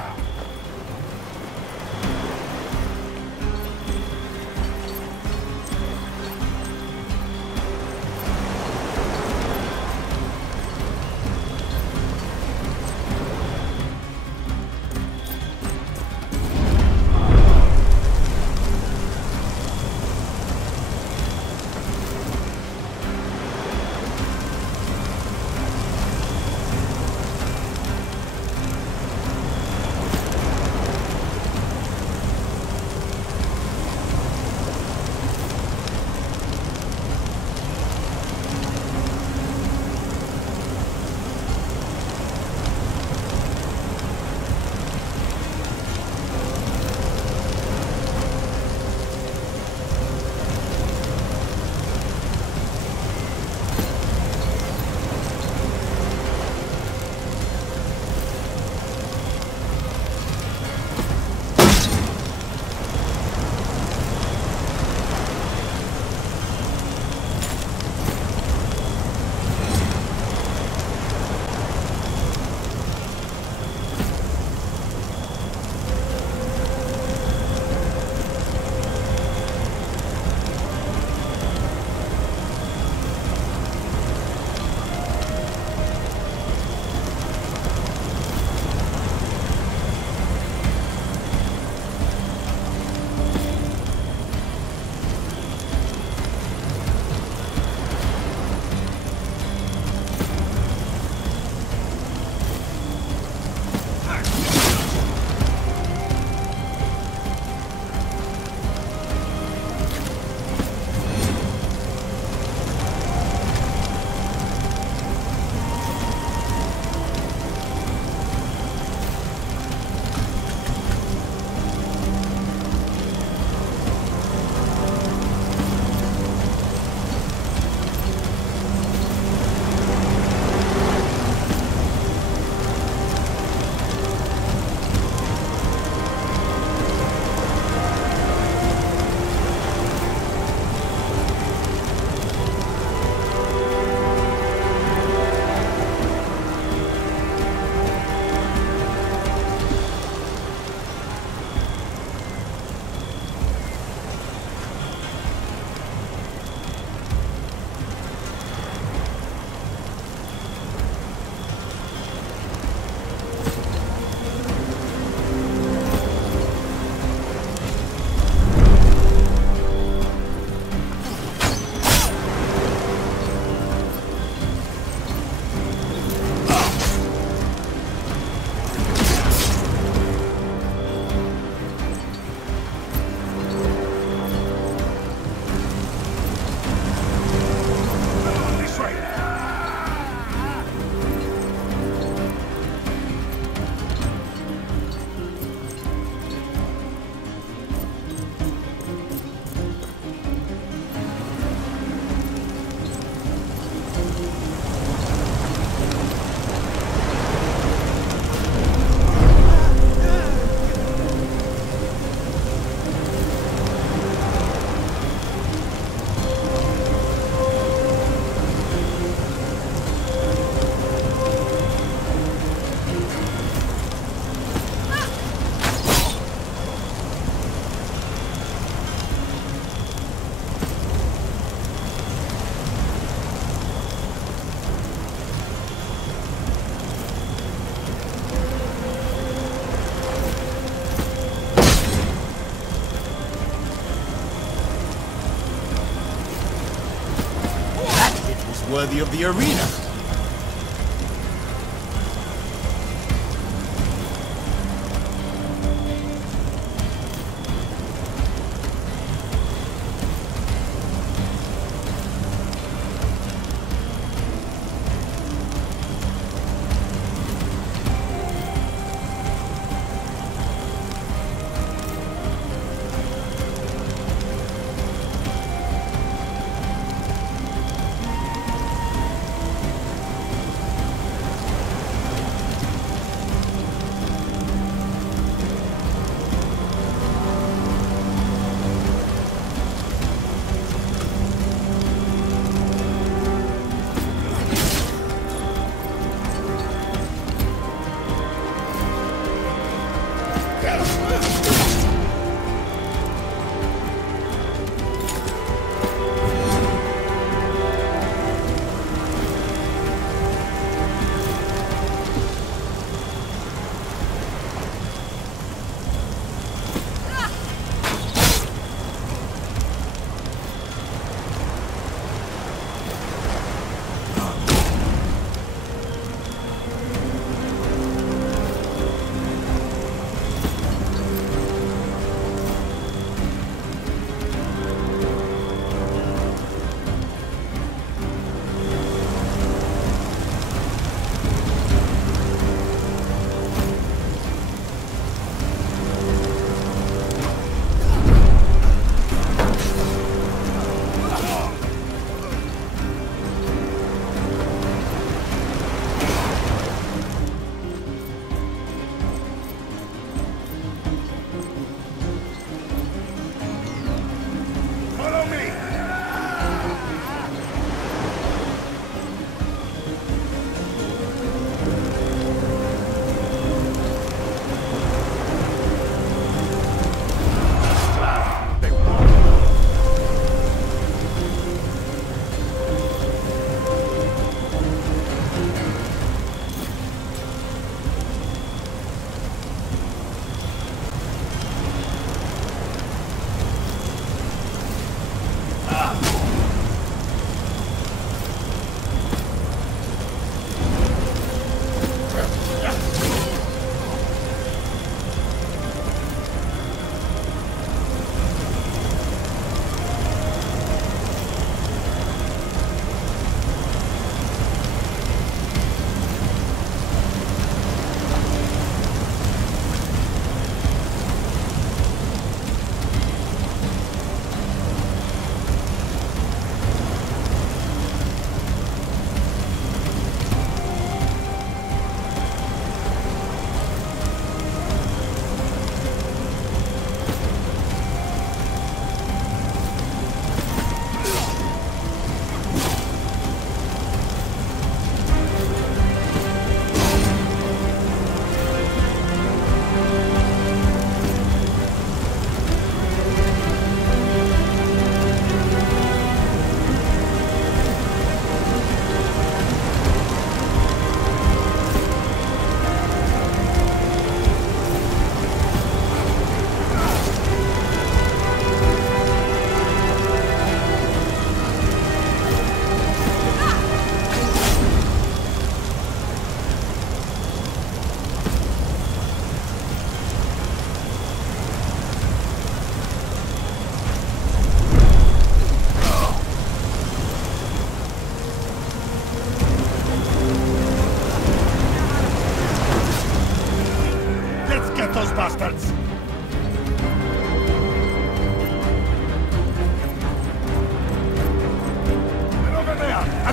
Worthy of the arena.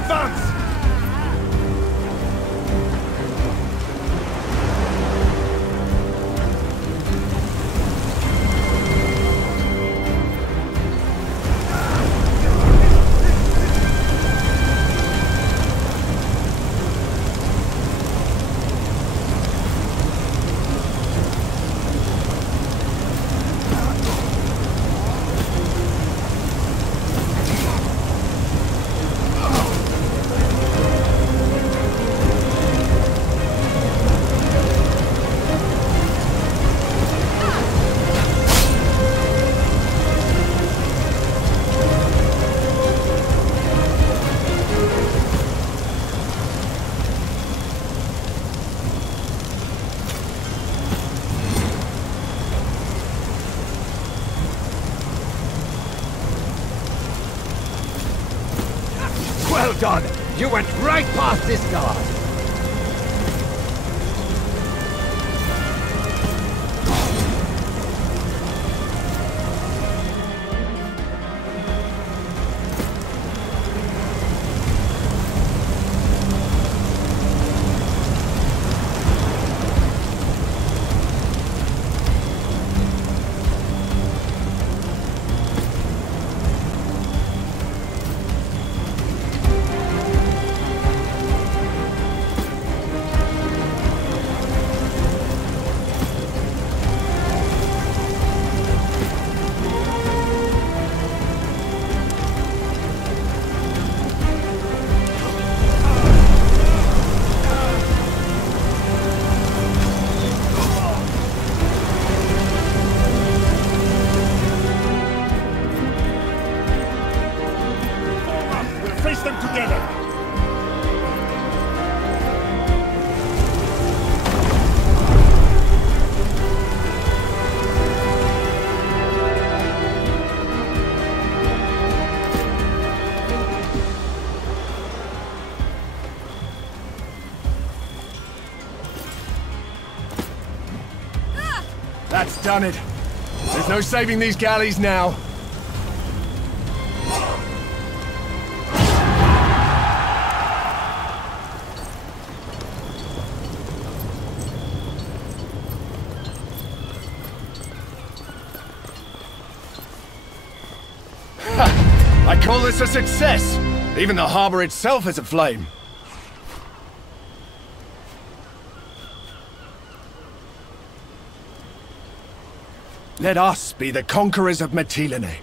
advance! Well done! You went right past this guard! Face them together! That's done it. There's no saving these galleys now. I call this a success! Even the harbor itself is aflame. Let us be the conquerors of Mytilene.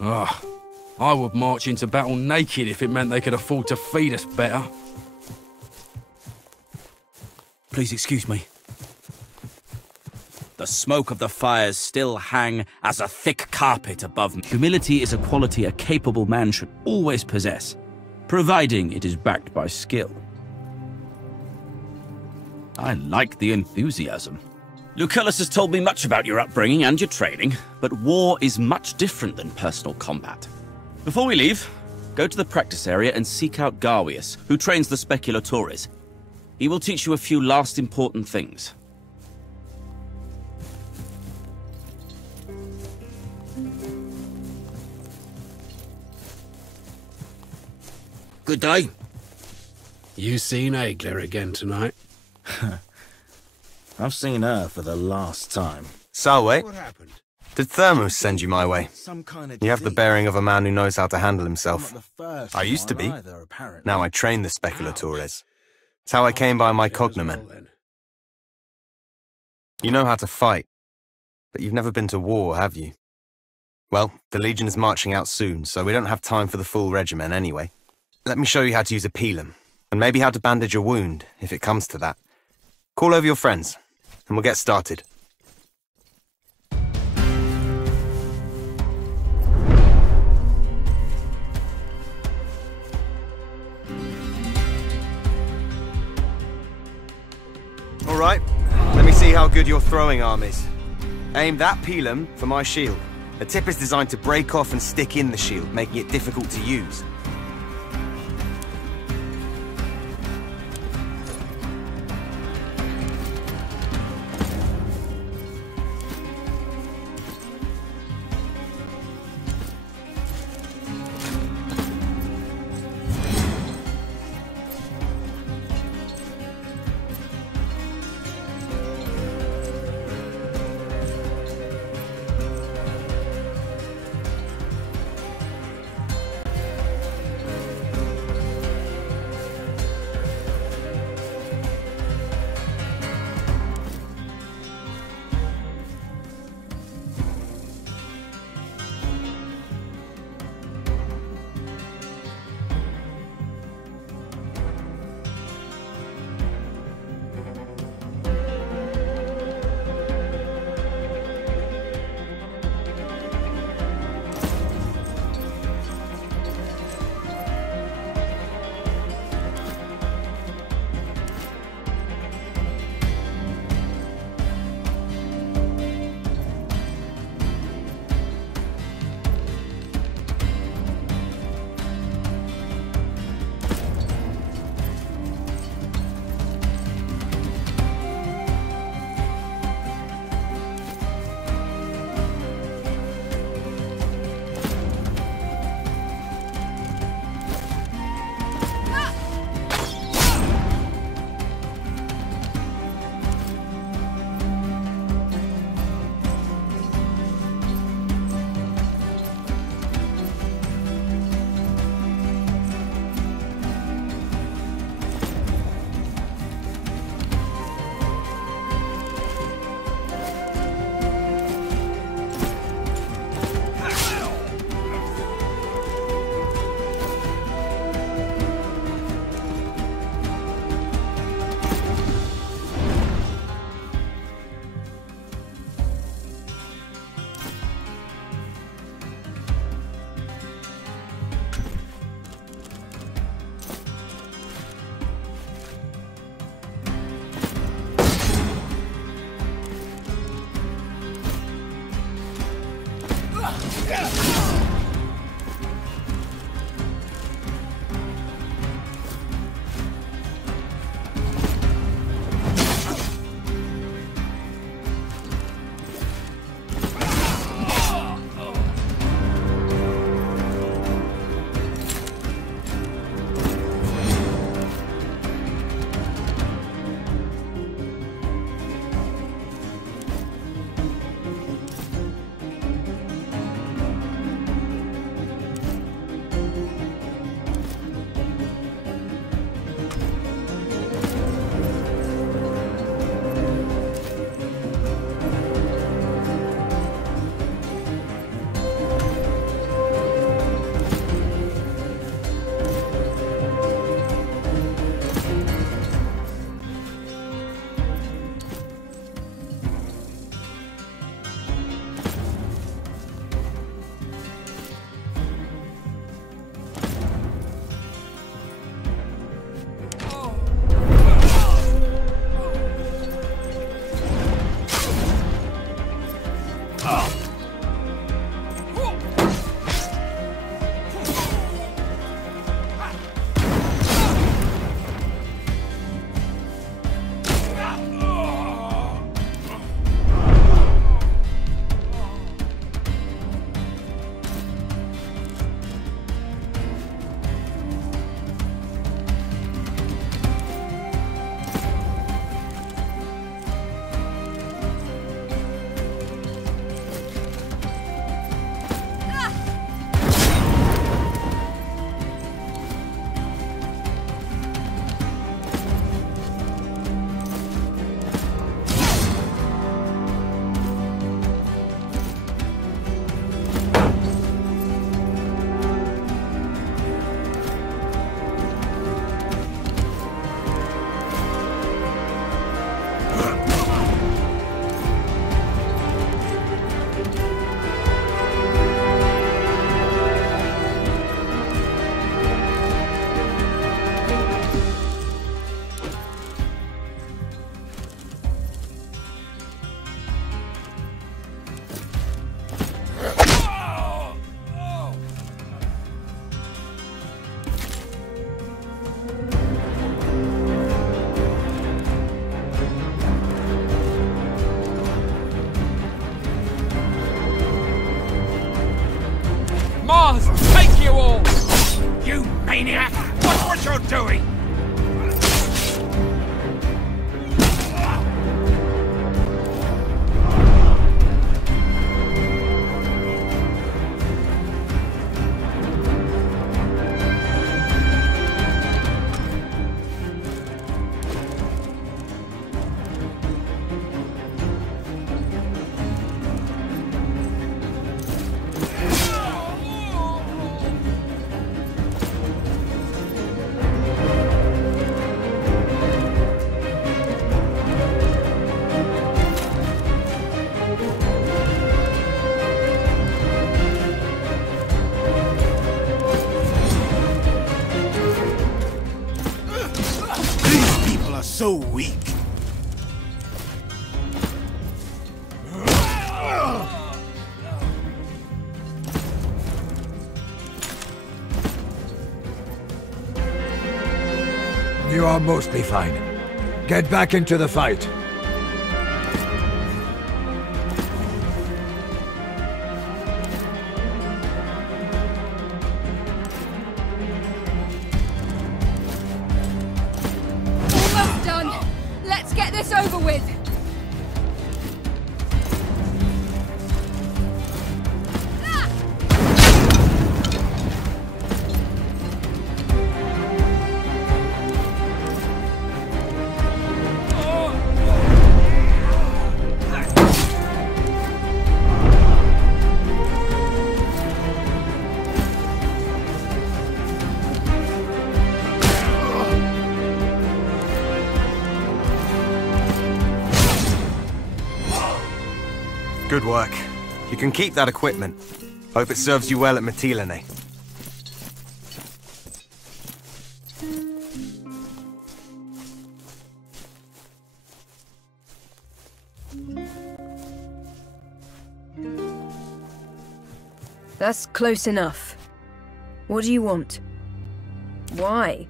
Ah, I would march into battle naked if it meant they could afford to feed us better. Please excuse me. The smoke of the fires still hang as a thick carpet above me. Humility is a quality a capable man should always possess, providing it is backed by skill. I like the enthusiasm. Lucullus has told me much about your upbringing and your training, but war is much different than personal combat. Before we leave, go to the practice area and seek out Garwius, who trains the Speculatores. He will teach you a few last important things. Good day. You seen Aegla again tonight? I've seen her for the last time. Salwe, What happened? did Thermus send you my way? Some kind of You have the bearing of a man who knows how to handle himself. first I used to be. one either, apparently. Now I train the Speculatores. It's how I came by my cognomen. You know how to fight, but you've never been to war, have you? Well, the Legion is marching out soon, so we don't have time for the full regimen anyway. Let me show you how to use a pilum, and maybe how to bandage a wound, if it comes to that. Call over your friends, and we'll get started. All right, let me see how good your throwing arm is. Aim that pilum for my shield. The tip is designed to break off and stick in the shield, making it difficult to use. are so weak. You are mostly fine. Get back into the fight. Almost done. Let's get this over with. Good work. You can keep that equipment. Hope it serves you well at Mytilene. That's close enough. What do you want? Why?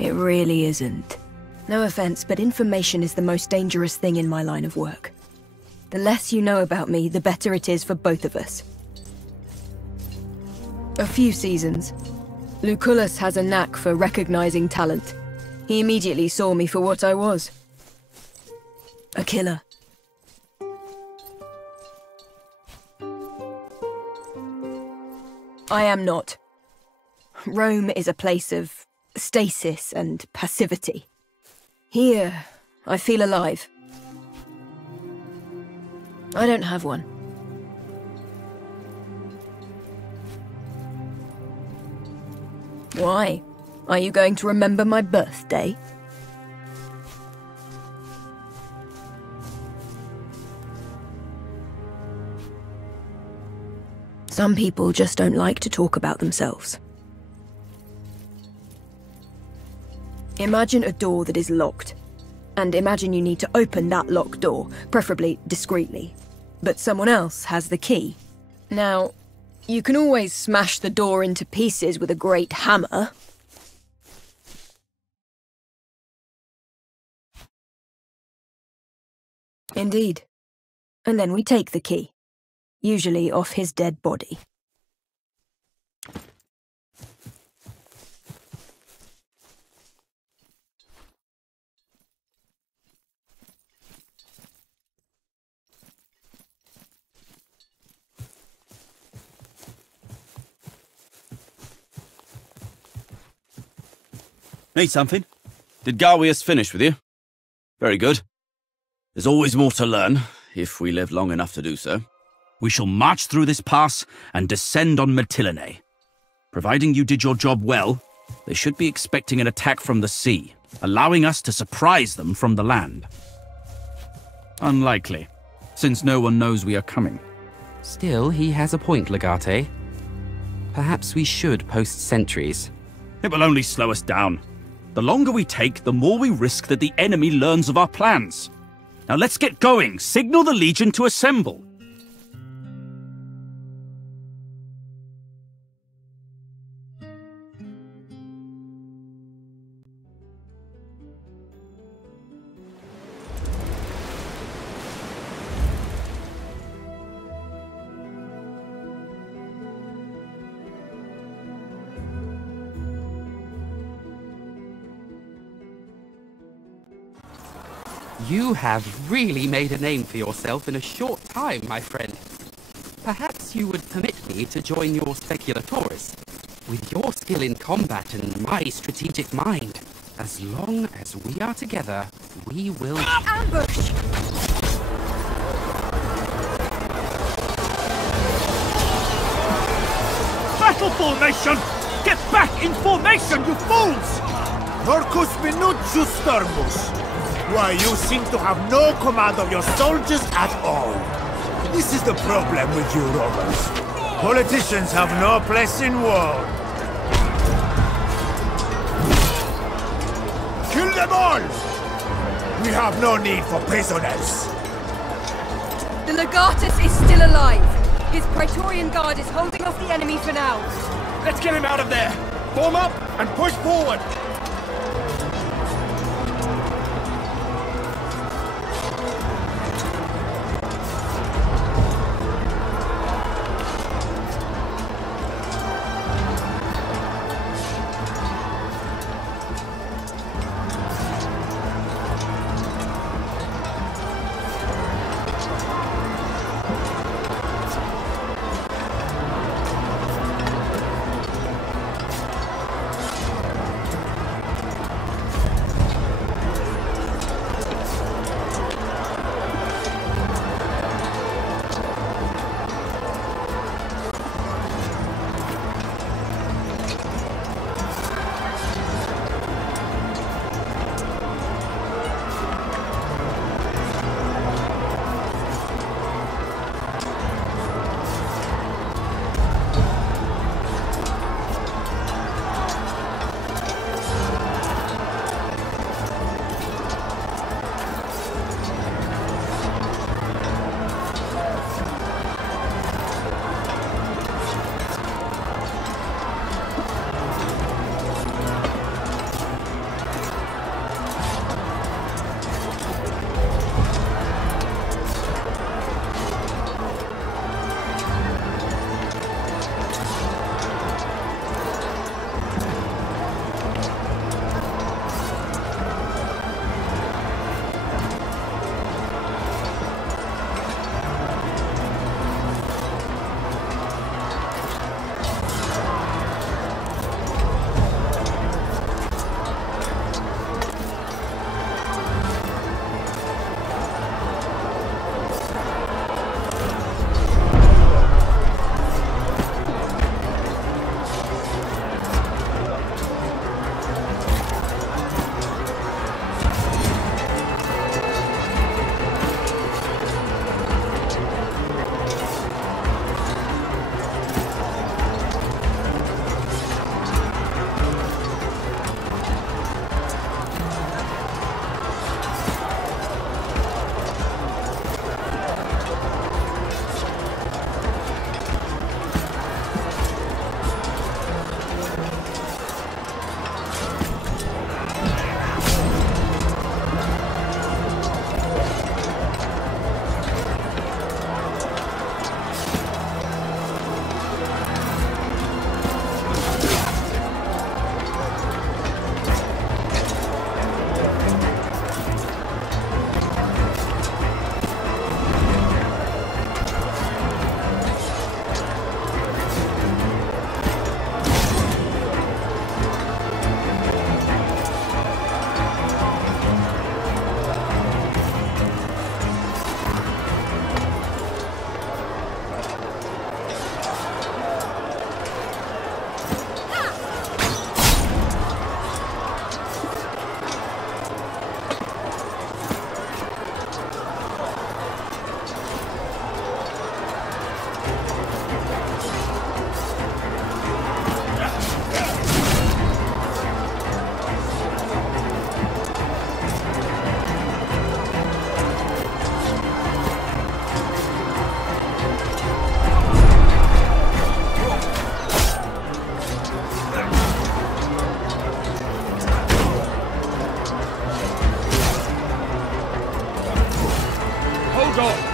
It really isn't. No offense, but information is the most dangerous thing in my line of work. The less you know about me, the better it is for both of us. A few seasons. Lucullus has a knack for recognizing talent. He immediately saw me for what I was. A killer. I am not. Rome is a place of stasis and passivity. Here, I feel alive. I don't have one. Why? Are you going to remember my birthday? Some people just don't like to talk about themselves. Imagine a door that is locked. And imagine you need to open that locked door, preferably discreetly. But someone else has the key. Now, you can always smash the door into pieces with a great hammer. Indeed. And then we take the key. Usually off his dead body. Need something? Did Garwius finish with you? Very good. There's always more to learn, if we live long enough to do so. We shall march through this pass and descend on Mytilene. Providing you did your job well, they should be expecting an attack from the sea, allowing us to surprise them from the land. Unlikely, since no one knows we are coming. Still, he has a point, Legate. Perhaps we should post sentries. It will only slow us down. The longer we take, the more we risk that the enemy learns of our plans. Now let's get going. Signal the Legion to assemble. You have really made a name for yourself in a short time, my friend. Perhaps you would permit me to join your Speculatores. With your skill in combat and my strategic mind, as long as we are together, we will... Ambush! Battle formation! Get back in formation, you fools! Norcus minutus stormus! Why, you seem to have no command of your soldiers at all. This is the problem with you Romans. Politicians have no place in war. them all! We have no need for prisoners. The Legatus is still alive. His Praetorian Guard is holding off the enemy for now. Let's get him out of there! Form up and push forward!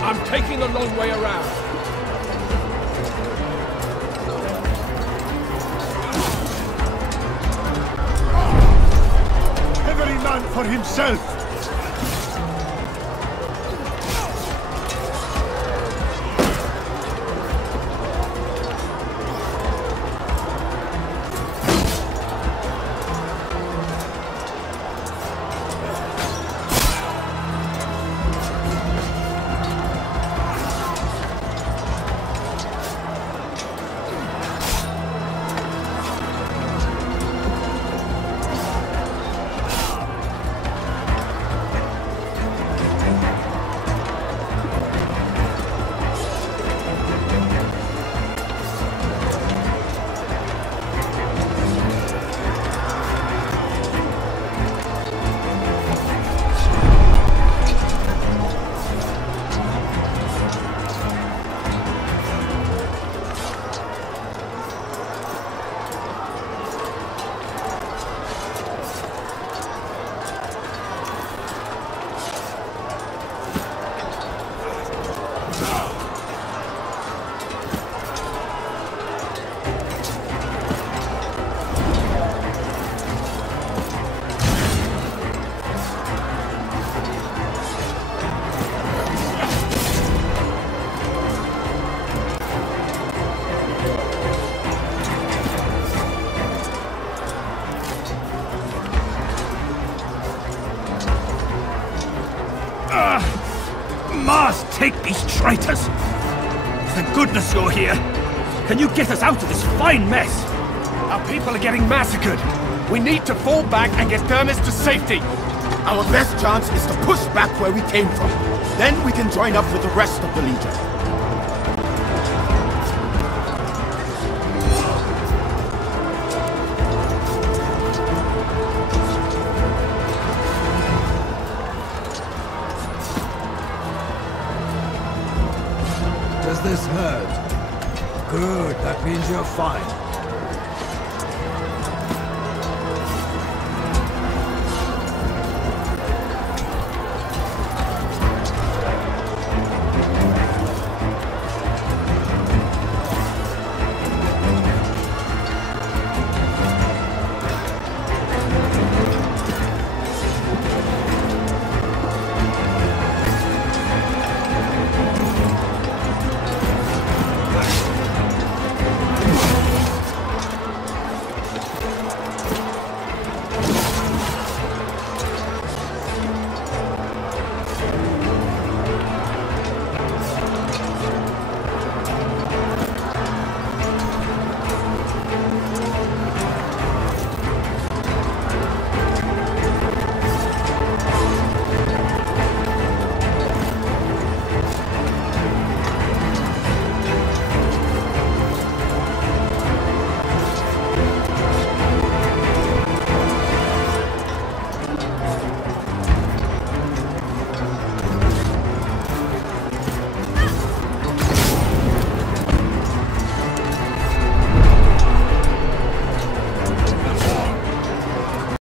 I'm taking the long way around. Every man for himself! take these traitors! Thank goodness you're here! Can you get us out of this fine mess? Our people are getting massacred! We need to fall back and get Thermus to safety! Our best chance is to push back where we came from. Then we can join up with the rest of the Legion. Does this hurt? Good, that means you're fine.